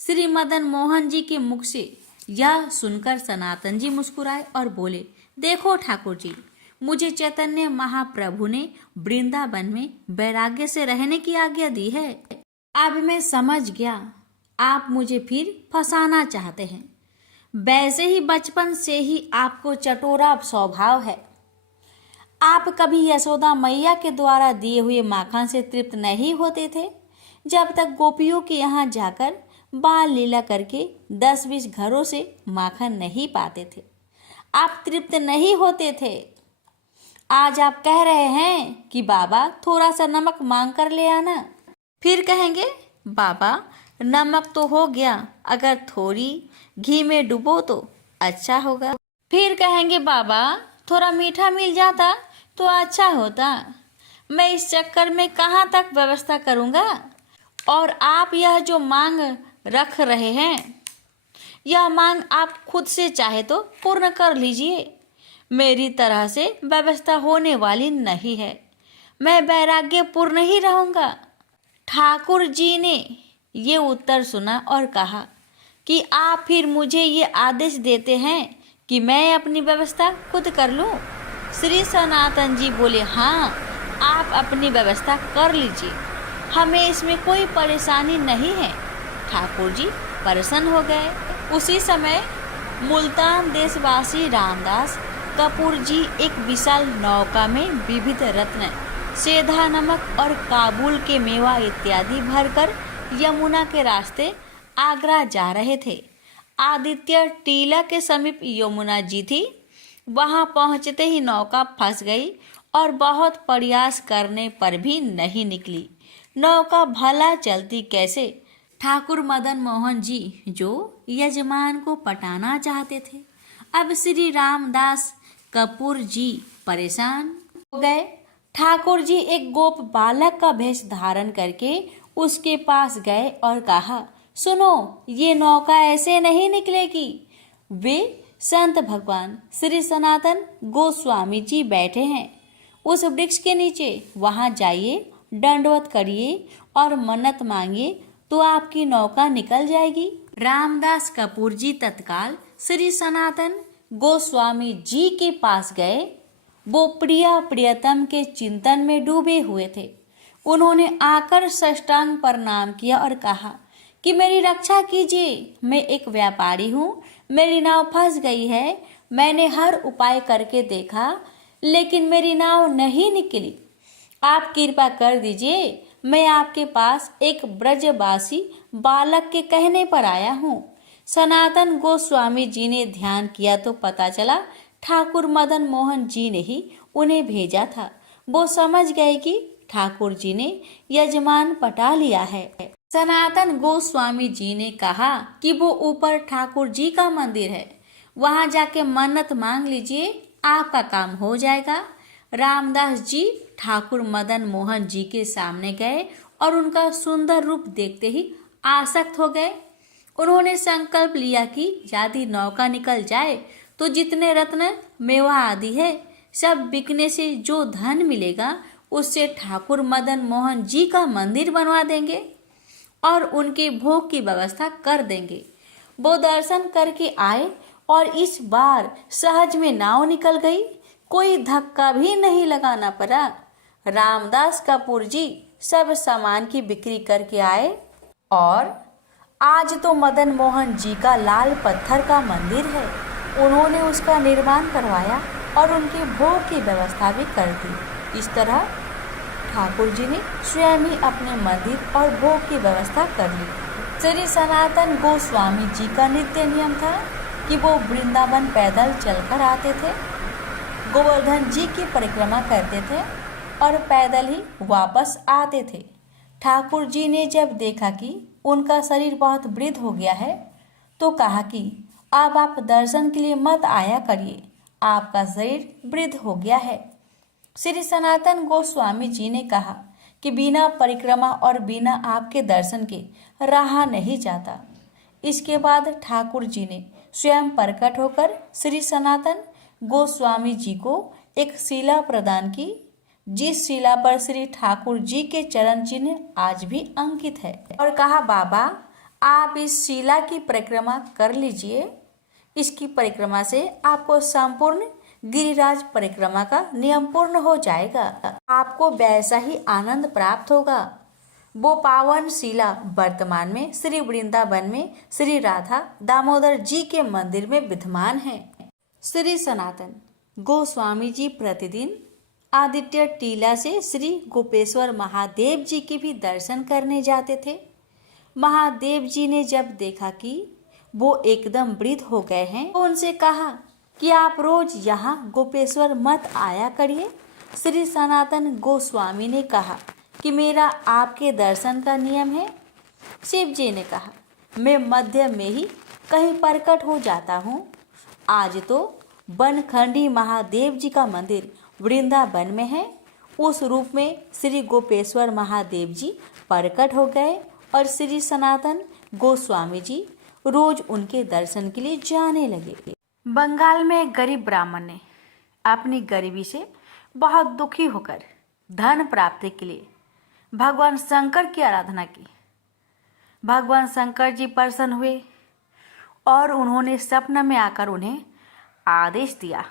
श्री मदन मोहन जी के मुख से यह सुनकर सनातन जी मुस्कुराए और बोले, देखो ठाकुर जी, मुझे चैतन्य महाप्रभु ने वृंदावन में वैराग्य से रहने की आज्ञा दी है। अब मैं समझ गया आप मुझे फिर फंसाना चाहते हैं। वैसे ही बचपन से ही आपको चटोरा स्वभाव है। आप कभी यशोदा मैया के द्वारा दिए हुए माखन से तृप्त नहीं होते थे। जब तक गोपियों के यहाँ जाकर बाल लीला करके 10-20 घरों से माखन नहीं पाते थे, आप तृप्त नहीं होते थे। आज आप कह रहे हैं कि बाबा थोड़ा सा नमक मांग कर ले आना। फिर कहेंगे, बाबा नमक तो हो गया, अगर थोड़ी घी में डुबो तो अच्छा होगा। फिर कहेंगे, बाबा थोड़ा मीठा मिल जाता तो अच्छा होता। मैं इस चक्कर में कहाँ तक व्यवस्था करूँगा। और आप यह जो मांग रख रहे हैं, यह मांग आप खुद से चाहे तो पूर्ण कर लीजिए। मेरी तरह से व्यवस्था होने वाली नहीं है। मैं वैराग्य पूर्ण ही रहूँगा। ठाकुर जी ने ये उत्तर सुना और कहा कि आप फिर मुझे ये आदेश देते हैं कि मैं अपनी व्यवस्था खुद कर लूँ। श्री सनातन जी बोले, हाँ आप अपनी व्यवस्था कर लीजिए, हमें इसमें कोई परेशानी नहीं है। ठाकुर जी प्रसन्न हो गए। उसी समय मुल्तान देशवासी रामदास कपूर जी एक विशाल नौका में विविध रत्न, सेधा नमक और काबुल के मेवा इत्यादि भरकर यमुना के रास्ते आगरा जा रहे थे। आदित्य टीला के समीप यमुना जी थी। वहां पहुंचते ही नौका फंस गई और बहुत प्रयास करने पर भी नहीं निकली। नौका भला चलती कैसे। ठाकुर मदन मोहन जी जो यजमान को पटाना चाहते थे, अब श्री रामदास कपूर जी परेशान हो गए। ठाकुर जी एक गोप बालक का भेष धारण करके उसके पास गए और कहा, सुनो ये नौका ऐसे नहीं निकलेगी। वे संत भगवान श्री सनातन गोस्वामी जी बैठे हैं उस वृक्ष के नीचे, वहां जाइए, दंडवत करिए और मन्नत मांगिए तो आपकी नौका निकल जाएगी। रामदास कपूर जी तत्काल श्री सनातन गोस्वामी जी के पास गए। वो प्रिया प्रियतम के चिंतन में डूबे हुए थे। उन्होंने आकर साष्टांग प्रणाम किया और कहा कि मेरी रक्षा कीजिए, मैं एक व्यापारी हूँ, मेरी नाव फंस गई है। मैंने हर उपाय करके देखा लेकिन मेरी नाव नहीं निकली। आप कृपा कर दीजिए, मैं आपके पास एक ब्रजवासी बालक के कहने पर आया हूँ। सनातन गोस्वामी जी ने ध्यान किया तो पता चला ठाकुर मदन मोहन जी ने ही उन्हें भेजा था। वो समझ गए कि ठाकुर जी ने यजमान पटा लिया है। सनातन गोस्वामी जी ने कहा कि वो ऊपर ठाकुर जी का मंदिर है, वहां जाके मन्नत मांग लीजिए, आपका काम हो जाएगा। रामदास जी ठाकुर मदन मोहन जी के सामने गए और उनका सुंदर रूप देखते ही आसक्त हो गए। उन्होंने संकल्प लिया कि यदि नौका निकल जाए तो जितने रत्न मेवा आदि है सब बिकने से जो धन मिलेगा उससे ठाकुर मदन मोहन जी का मंदिर बनवा देंगे और उनके भोग की व्यवस्था कर देंगे। वो दर्शन करके आए और इस बार सहज में नाव निकल गई, कोई धक्का भी नहीं लगाना पड़ा। रामदास कपूर जी सब सामान की बिक्री करके आए और आज तो मदन मोहन जी का लाल पत्थर का मंदिर है, उन्होंने उसका निर्माण करवाया और उनके भोग की व्यवस्था भी कर दी। इस तरह ठाकुर जी ने स्वयं ही अपने मंदिर और भोग की व्यवस्था कर ली। श्री सनातन गोस्वामी जी का नित्य नियम था कि वो वृंदावन पैदल चलकर आते थे, गोवर्धन जी की परिक्रमा करते थे और पैदल ही वापस आते थे। ठाकुर जी ने जब देखा कि उनका शरीर बहुत वृद्ध हो गया है तो कहा कि अब आप दर्शन के लिए मत आया करिए, आपका शरीर वृद्ध हो गया है। श्री सनातन गोस्वामी जी ने कहा कि बिना परिक्रमा और बिना आपके दर्शन के रहा नहीं जाता। इसके बाद ठाकुर जी ने स्वयं प्रकट होकर श्री सनातन गोस्वामी जी को एक शिला प्रदान की, जिस शिला पर श्री ठाकुर जी के चरण चिन्ह आज भी अंकित है, और कहा बाबा आप इस शिला की परिक्रमा कर लीजिए, इसकी परिक्रमा से आपको संपूर्ण गिरिराज परिक्रमा का नियम पूर्ण हो जाएगा, आपको वैसा ही आनंद प्राप्त होगा। वो पावन शिला वर्तमान में श्री वृंदावन में श्री राधा दामोदर जी के मंदिर में विद्यमान है। श्री सनातन गोस्वामी जी प्रतिदिन आदित्य टीला से श्री गोपेश्वर महादेव जी के भी दर्शन करने जाते थे। महादेव जी ने जब देखा कि वो एकदम वृद्ध हो गए हैं तो उनसे कहा कि आप रोज यहाँ गोपेश्वर मत आया करिए। श्री सनातन गोस्वामी ने कहा कि मेरा आपके दर्शन का नियम है। शिव जी ने कहा मैं मध्य में ही कहीं प्रकट हो जाता हूँ। आज तो बनखंडी महादेव जी का मंदिर वृंदावन में है, उस रूप में श्री गोपेश्वर महादेव जी प्रकट हो गए और श्री सनातन गोस्वामी जी रोज उनके दर्शन के लिए जाने लगे। बंगाल में एक गरीब ब्राह्मण ने अपनी गरीबी से बहुत दुखी होकर धन प्राप्ति के लिए भगवान शंकर की आराधना की। भगवान शंकर जी प्रसन्न हुए और उन्होंने सपना में आकर उन्हें आदेश दिया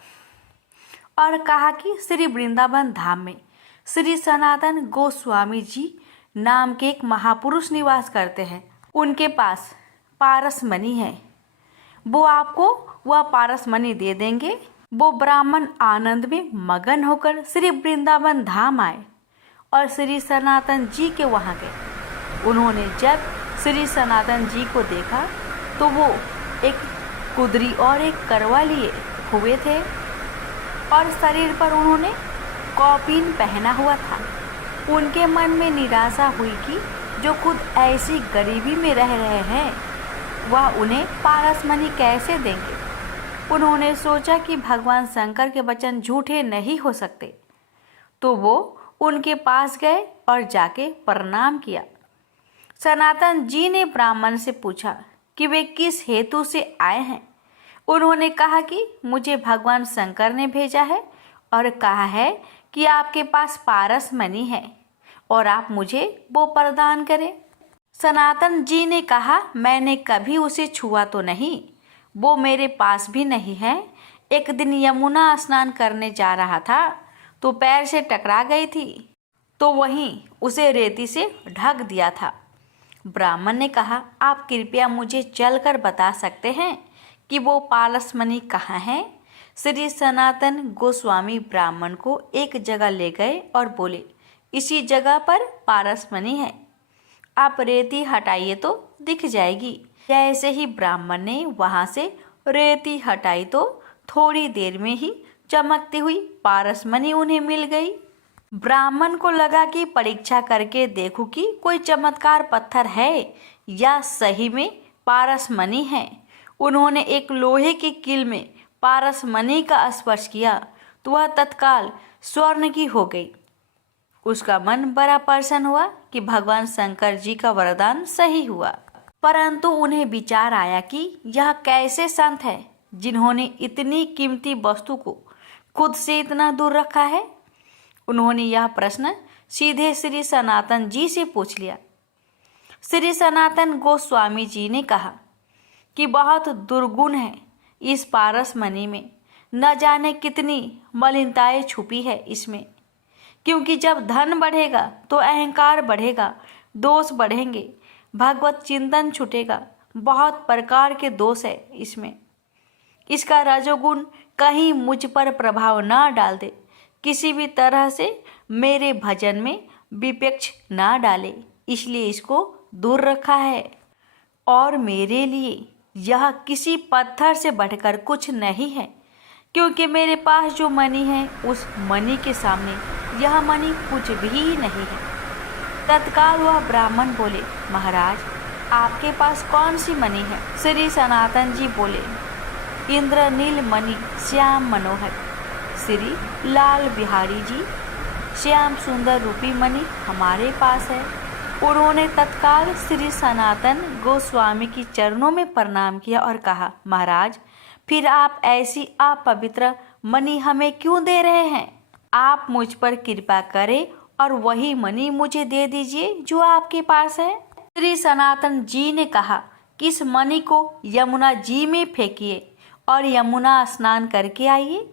और कहा कि श्री वृंदावन धाम में श्री सनातन गोस्वामी जी नाम के एक महापुरुष निवास करते हैं। उनके पास पारस मणि है, वो आपको वह पारस मणि दे देंगे। वो ब्राह्मण आनंद में मगन होकर श्री वृंदावन धाम आए और श्री सनातन जी के वहाँ गए। उन्होंने जब श्री सनातन जी को देखा तो वो एक कुदरी और एक करवा लिए हुए थे और शरीर पर उन्होंने कौपीन पहना हुआ था। उनके मन में निराशा हुई कि जो खुद ऐसी गरीबी में रह रहे हैं वह उन्हें पारस मणि कैसे देंगे। उन्होंने सोचा कि भगवान शंकर के वचन झूठे नहीं हो सकते, तो वो उनके पास गए और जाके प्रणाम किया। सनातन जी ने ब्राह्मण से पूछा कि वे किस हेतु से आए हैं। उन्होंने कहा कि मुझे भगवान शंकर ने भेजा है और कहा है कि आपके पास पारस मणि है और आप मुझे वो प्रदान करें। सनातन जी ने कहा मैंने कभी उसे छुआ तो नहीं, वो मेरे पास भी नहीं है। एक दिन यमुना स्नान करने जा रहा था तो पैर से टकरा गई थी, तो वहीं उसे रेती से ढक दिया था। ब्राह्मण ने कहा आप कृपया मुझे चलकर बता सकते हैं कि वो पारस मणि कहाँ है। श्री सनातन गोस्वामी ब्राह्मण को एक जगह ले गए और बोले इसी जगह पर पारस मणि है, आप रेती हटाइए तो दिख जाएगी। जैसे ही ब्राह्मण ने वहां से रेती हटाई तो थोड़ी देर में ही चमकती हुई पारस मणि उन्हें मिल गई। ब्राह्मण को लगा कि परीक्षा करके देखूं कि कोई चमत्कार पत्थर है या सही में पारस मणि है। उन्होंने एक लोहे की कील में पारस मणि का स्पर्श किया तो वह तत्काल स्वर्ण की हो गई। उसका मन बड़ा प्रसन्न हुआ कि भगवान शंकर जी का वरदान सही हुआ, परंतु उन्हें विचार आया कि यह कैसे संत है जिन्होंने इतनी कीमती वस्तु को खुद से इतना दूर रखा है। उन्होंने यह प्रश्न सीधे श्री सनातन जी से पूछ लिया। श्री सनातन गोस्वामी जी ने कहा कि बहुत दुर्गुण है इस पारस मणि में, न जाने कितनी मलिनताएं छुपी है इसमें, क्योंकि जब धन बढ़ेगा तो अहंकार बढ़ेगा, दोष बढ़ेंगे, भगवत चिंतन छूटेगा। बहुत प्रकार के दोष है इसमें। इसका रजोगुण कहीं मुझ पर प्रभाव ना डाल दे, किसी भी तरह से मेरे भजन में विपक्ष ना डाले, इसलिए इसको दूर रखा है। और मेरे लिए यह किसी पत्थर से बढ़कर कुछ नहीं है, क्योंकि मेरे पास जो मणि है उस मणि के सामने यह मणि कुछ भी नहीं है। तत्काल वह ब्राह्मण बोले, महाराज आपके पास कौन सी मणि है? श्री सनातन जी बोले, इंद्रनील मणि श्याम मनोहर। श्री लाल बिहारी जी, श्याम सुंदर रूपी मणि हमारे पास है। उन्होंने तत्काल श्री सनातन गोस्वामी की चरणों में प्रणाम किया और कहा, महाराज फिर आप ऐसी अपवित्र मणि हमें क्यों दे रहे हैं? आप मुझ पर कृपा करें और वही मणि मुझे दे दीजिए जो आपके पास है। श्री सनातन जी ने कहा कि इस मणि को यमुना जी में फेंकिए और यमुना स्नान करके आइए।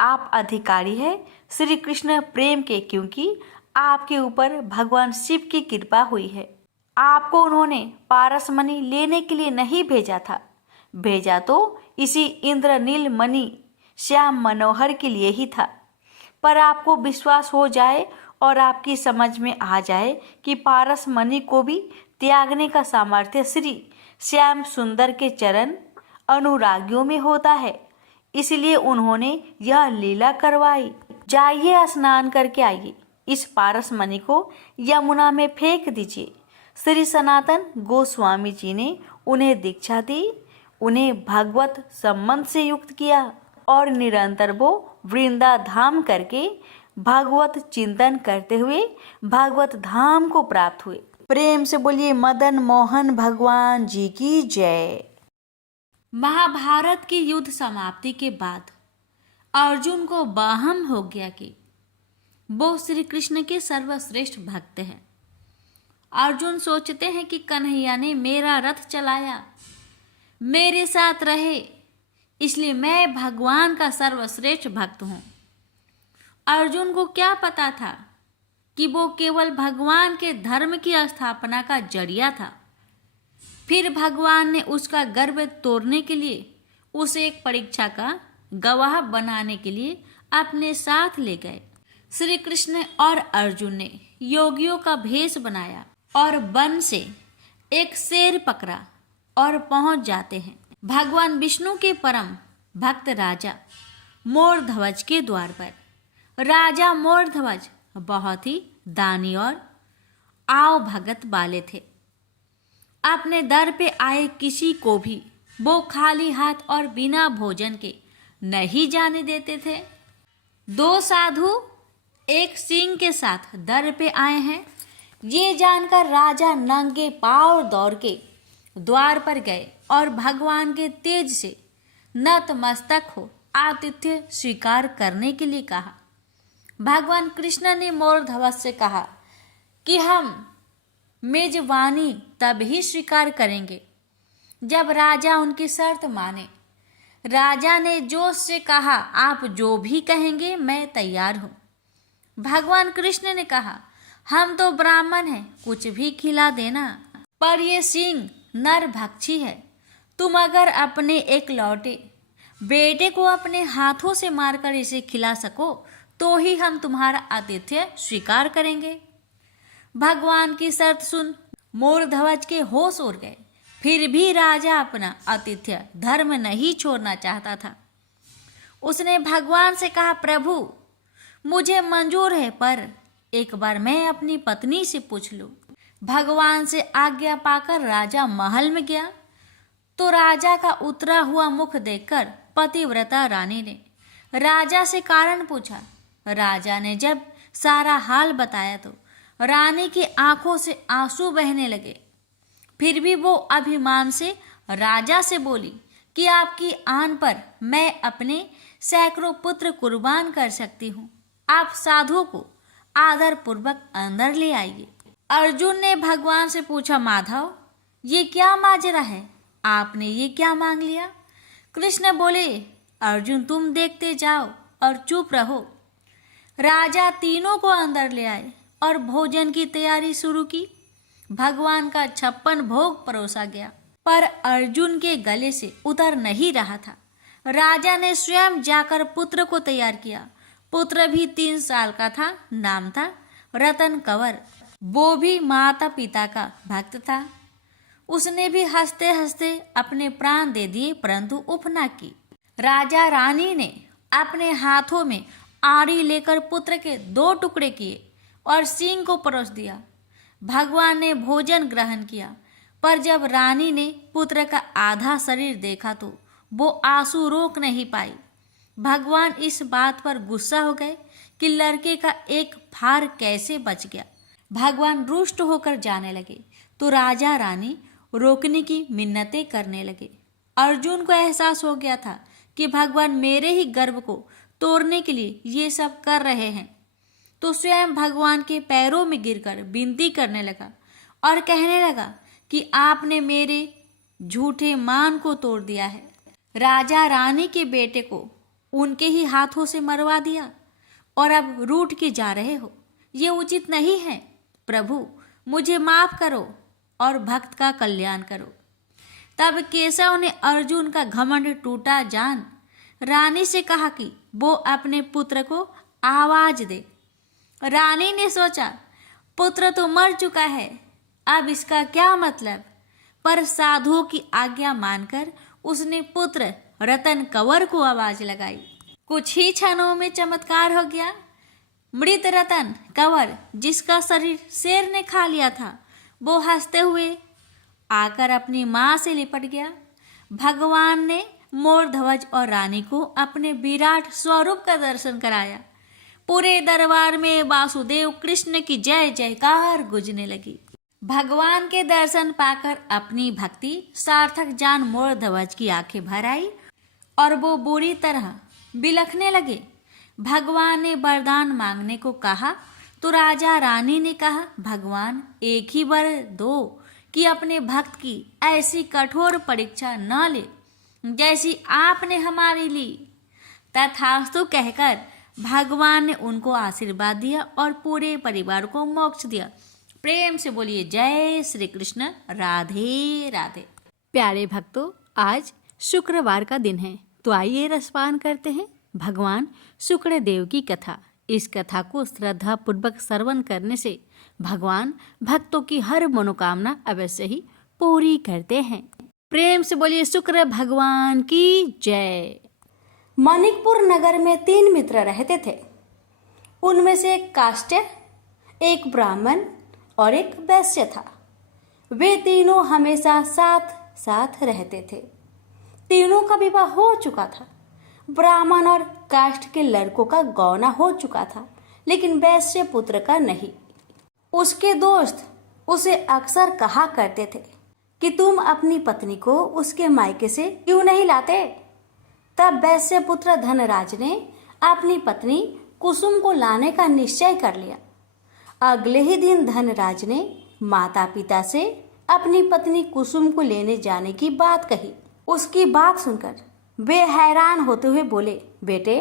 आप अधिकारी है श्री कृष्ण प्रेम के, क्योंकि आपके ऊपर भगवान शिव की कृपा हुई है। आपको उन्होंने पारस मणि लेने के लिए नहीं भेजा था, भेजा तो इसी इंद्रनील मणि श्याम मनोहर के लिए ही था। पर आपको विश्वास हो जाए और आपकी समझ में आ जाए कि पारस मणि को भी त्यागने का सामर्थ्य श्री श्याम सुंदर के चरण अनुरागियों में होता है, इसलिए उन्होंने यह लीला करवाई। जाइए स्नान करके आइए, इस पारस मणि को यमुना में फेंक दीजिए। श्री सनातन गोस्वामी जी ने उन्हें दीक्षा दी, उन्हें भगवत संबंध से युक्त किया और निरंतर वो वृंदा धाम करके भगवत चिंतन करते हुए भगवत धाम को प्राप्त हुए। प्रेम से बोलिए मदन मोहन भगवान जी की जय। महाभारत की युद्ध समाप्ति के बाद अर्जुन को वहम हो गया कि वो श्री कृष्ण के सर्वश्रेष्ठ भक्त हैं। अर्जुन सोचते हैं कि कन्हैया ने मेरा रथ चलाया, मेरे साथ रहे, इसलिए मैं भगवान का सर्वश्रेष्ठ भक्त हूं। अर्जुन को क्या पता था कि वो केवल भगवान के धर्म की स्थापना का जरिया था। फिर भगवान ने उसका गर्व तोड़ने के लिए उसे एक परीक्षा का गवाह बनाने के लिए अपने साथ ले गए। श्री कृष्ण और अर्जुन ने योगियों का भेष बनाया और वन से एक शेर पकड़ा और पहुंच जाते हैं भगवान विष्णु के परम भक्त राजा मोरध्वज के द्वार पर। राजा मोरध्वज बहुत ही दानी और आव भगत वाले थे। अपने दर पे आए किसी को भी वो खाली हाथ और बिना भोजन के नहीं जाने देते थे। दो साधु एक सिंह के साथ दर पे आए हैं, ये जानकर राजा नंगे पांव दौड़ के द्वार पर गए और भगवान के तेज से नतमस्तक हो आतिथ्य स्वीकार करने के लिए कहा। भगवान कृष्ण ने मोरध्वज से कहा कि हम मेजबानी तब ही स्वीकार करेंगे जब राजा उनकी शर्त माने। राजा ने जोश से कहा, आप जो भी कहेंगे मैं तैयार हूं। भगवान कृष्ण ने कहा, हम तो ब्राह्मण हैं, कुछ भी खिला देना, पर ये सिंह नरभक्षी है। तुम अगर अपने एक लौटे बेटे को अपने हाथों से मारकर इसे खिला सको तो ही हम तुम्हारा आतिथ्य स्वीकार करेंगे। भगवान की शर्त सुन मोरध्वज के होश उड़ गए। फिर भी राजा अपना आतिथ्य धर्म नहीं छोड़ना चाहता था। उसने भगवान से कहा, प्रभु मुझे मंजूर है, पर एक बार मैं अपनी पत्नी से पूछ लूं। भगवान से आज्ञा पाकर राजा महल में गया तो राजा का उतरा हुआ मुख देखकर पतिव्रता रानी ने राजा से कारण पूछा। राजा ने जब सारा हाल बताया तो रानी की आंखों से आंसू बहने लगे। फिर भी वो अभिमान से राजा से बोली कि आपकी आन पर मैं अपने सैकड़ों पुत्र कुर्बान कर सकती हूँ। आप साधु को आदर पूर्वक अंदर ले आइए। अर्जुन ने भगवान से पूछा, माधव ये क्या माजरा है, आपने ये क्या मांग लिया? कृष्ण बोले, अर्जुन तुम देखते जाओ और चुप रहो। राजा तीनों को अंदर ले आए और भोजन की तैयारी शुरू की। भगवान का 56 भोग परोसा गया, पर अर्जुन के गले से उतर नहीं रहा था। राजा ने स्वयं जाकर पुत्र को तैयार किया। पुत्र भी 3 साल का था। नाम था रतन कंवर। वो भी माता पिता का भक्त था। उसने भी हंसते हंसते अपने प्राण दे दिए, परंतु उफ न की। राजा रानी ने अपने हाथों में आड़ी लेकर पुत्र के 2 टुकड़े किए और सिंह को परोस दिया। भगवान ने भोजन ग्रहण किया, पर जब रानी ने पुत्र का आधा शरीर देखा तो वो आंसू रोक नहीं पाई। भगवान इस बात पर गुस्सा हो गए कि लड़के का एक फार कैसे बच गया। भगवान रुष्ट होकर जाने लगे तो राजा रानी रोकने की मिन्नतें करने लगे। अर्जुन को एहसास हो गया था कि भगवान मेरे ही गर्भ को तोड़ने के लिए ये सब कर रहे हैं, तो स्वयं भगवान के पैरों में गिरकर विनती करने लगा और कहने लगा कि आपने मेरे झूठे मान को तोड़ दिया है। राजा रानी के बेटे को उनके ही हाथों से मरवा दिया और अब रूठ के जा रहे हो, ये उचित नहीं है। प्रभु मुझे माफ करो और भक्त का कल्याण करो। तब केशव ने अर्जुन का घमंड टूटा जान रानी से कहा कि वो अपने पुत्र को आवाज दे। रानी ने सोचा पुत्र तो मर चुका है, अब इसका क्या मतलब, पर साधुओं की आज्ञा मानकर उसने पुत्र रतन कंवर को आवाज लगाई। कुछ ही क्षणों में चमत्कार हो गया। मृत रतन कंवर, जिसका शरीर शेर ने खा लिया था, वो हंसते हुए आकर अपनी माँ से लिपट गया। भगवान ने मोर ध्वज और रानी को अपने विराट स्वरूप का दर्शन कराया। पूरे दरबार में वासुदेव कृष्ण की जय जयकार गूंजने लगी। भगवान के दर्शन पाकर अपनी भक्ति सार्थक जान मोर ध्वज की आंखें भर आई और वो बुरी तरह बिलखने लगे। भगवान ने वरदान मांगने को कहा तो राजा रानी ने कहा, भगवान एक ही वर दो कि अपने भक्त की ऐसी कठोर परीक्षा न ले जैसी आपने हमारी ली। तथास्तु कहकर भगवान ने उनको आशीर्वाद दिया और पूरे परिवार को मोक्ष दिया। प्रेम से बोलिए जय श्री कृष्ण, राधे राधे। प्यारे भक्तों, आज शुक्रवार का दिन है, तो आइए रसपान करते हैं भगवान शुक्रदेव की कथा। इस कथा को श्रद्धा पूर्वक श्रवण करने से भगवान भक्तों की हर मनोकामना अवश्य ही पूरी करते हैं। प्रेम से बोलिए शुक्र भगवान की जय। मानिकपुर नगर में 3 मित्र रहते थे। उनमें से एक काष्ट, एक ब्राह्मण और एक वैश्य था। वे तीनों हमेशा साथ साथ रहते थे। तीनों का विवाह हो चुका था। ब्राह्मण और काष्ट के लड़कों का गौना हो चुका था, लेकिन वैश्य पुत्र का नहीं। उसके दोस्त उसे अक्सर कहा करते थे कि तुम अपनी पत्नी को उसके मायके से क्यों नहीं लाते। तब वैश्य पुत्र धनराज ने अपनी पत्नी कुसुम को लाने का निश्चय कर लिया। अगले ही दिन धनराज ने माता पिता से अपनी पत्नी कुसुम को लेने जाने की बात कही। उसकी बात सुनकर वे हैरान होते हुए बोले, बेटे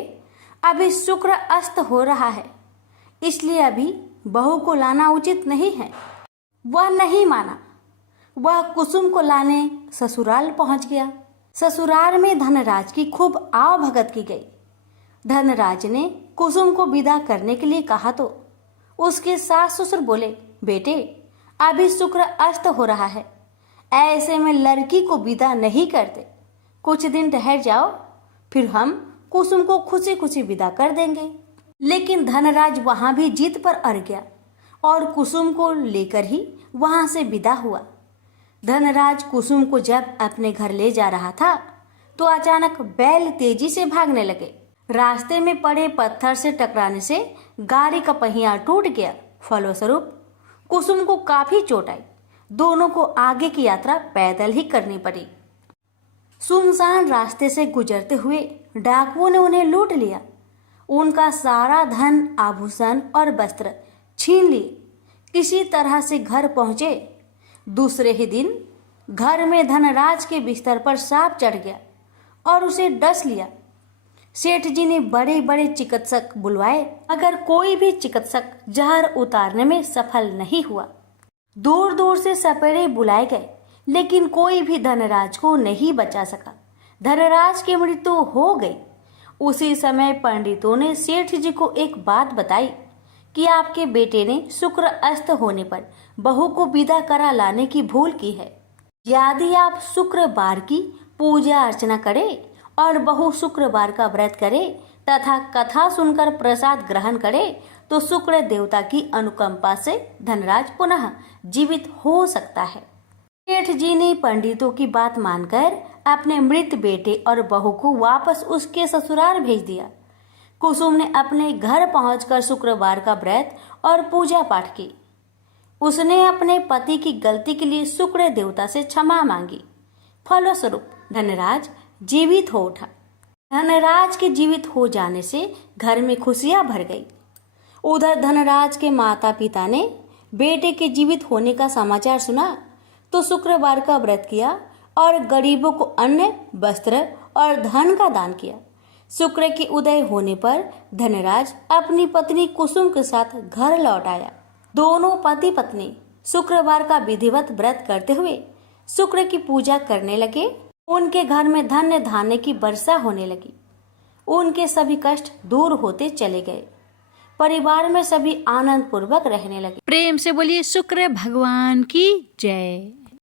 अभी शुक्र अस्त हो रहा है, इसलिए अभी बहू को लाना उचित नहीं है। वह नहीं माना। वह कुसुम को लाने ससुराल पहुंच गया। ससुराल में धनराज की खूब आव भगत की गई। धनराज ने कुसुम को विदा करने के लिए कहा तो उसके सास ससुर बोले, बेटे अभी शुक्र अस्त हो रहा है, ऐसे में लड़की को विदा नहीं करते। कुछ दिन ठहर जाओ, फिर हम कुसुम को खुशी खुशी विदा कर देंगे। लेकिन धनराज वहां भी जीत पर अड़ गया और कुसुम को लेकर ही वहां से विदा हुआ। धनराज कुसुम को जब अपने घर ले जा रहा था तो अचानक बैल तेजी से भागने लगे। रास्ते में पड़े पत्थर से टकराने से गाड़ी का पहिया टूट गया। फलस्वरूप कुसुम को काफी चोट आई। दोनों को आगे की यात्रा पैदल ही करनी पड़ी। सुनसान रास्ते से गुजरते हुए डाकुओं ने उन्हें लूट लिया। उनका सारा धन, आभूषण और वस्त्र छीन लिए। किसी तरह से घर पहुंचे। दूसरे ही दिन घर में धनराज के बिस्तर पर सांप चढ़ गया और उसे डस लिया। सेठ जी ने बड़े बड़े चिकित्सक बुलवाए, मगर कोई भी चिकित्सक जहर उतारने में सफल नहीं हुआ। दूर दूर से सपेरे बुलाए गए, लेकिन कोई भी धनराज को नहीं बचा सका। धनराज की मृत्यु हो गई। उसी समय पंडितों ने सेठ जी को एक बात बताई कि आपके बेटे ने शुक्र अस्त होने पर बहू को विदा करा लाने की भूल की है। यदि आप शुक्रवार की पूजा अर्चना करें और बहू शुक्रवार का व्रत करे तथा कथा सुनकर प्रसाद ग्रहण करे तो शुक्र देवता की अनुकंपा से धनराज पुनः जीवित हो सकता है। सेठ जी ने पंडितों की बात मानकर अपने मृत बेटे और बहू को वापस उसके ससुराल भेज दिया। कुसुम ने अपने घर पहुंचकर शुक्रवार का व्रत और पूजा पाठ की। उसने अपने पति की गलती के लिए शुक्र देवता से क्षमा मांगी। फलस्वरूप धनराज जीवित हो उठा। धनराज के जीवित हो जाने से घर में खुशियां भर गई। उधर धनराज के माता पिता ने बेटे के जीवित होने का समाचार सुना तो शुक्रवार का व्रत किया और गरीबों को अन्न, वस्त्र और धन का दान किया। शुक्र के उदय होने पर धनराज अपनी पत्नी कुसुम के साथ घर लौट आया। दोनों पति पत्नी शुक्रवार का विधिवत व्रत करते हुए शुक्र की पूजा करने लगे। उनके घर में धन्य धान्य की वर्षा होने लगी। उनके सभी कष्ट दूर होते चले गए। परिवार में सभी आनंद पूर्वक रहने लगे। प्रेम से बोलिए शुक्र भगवान की जय।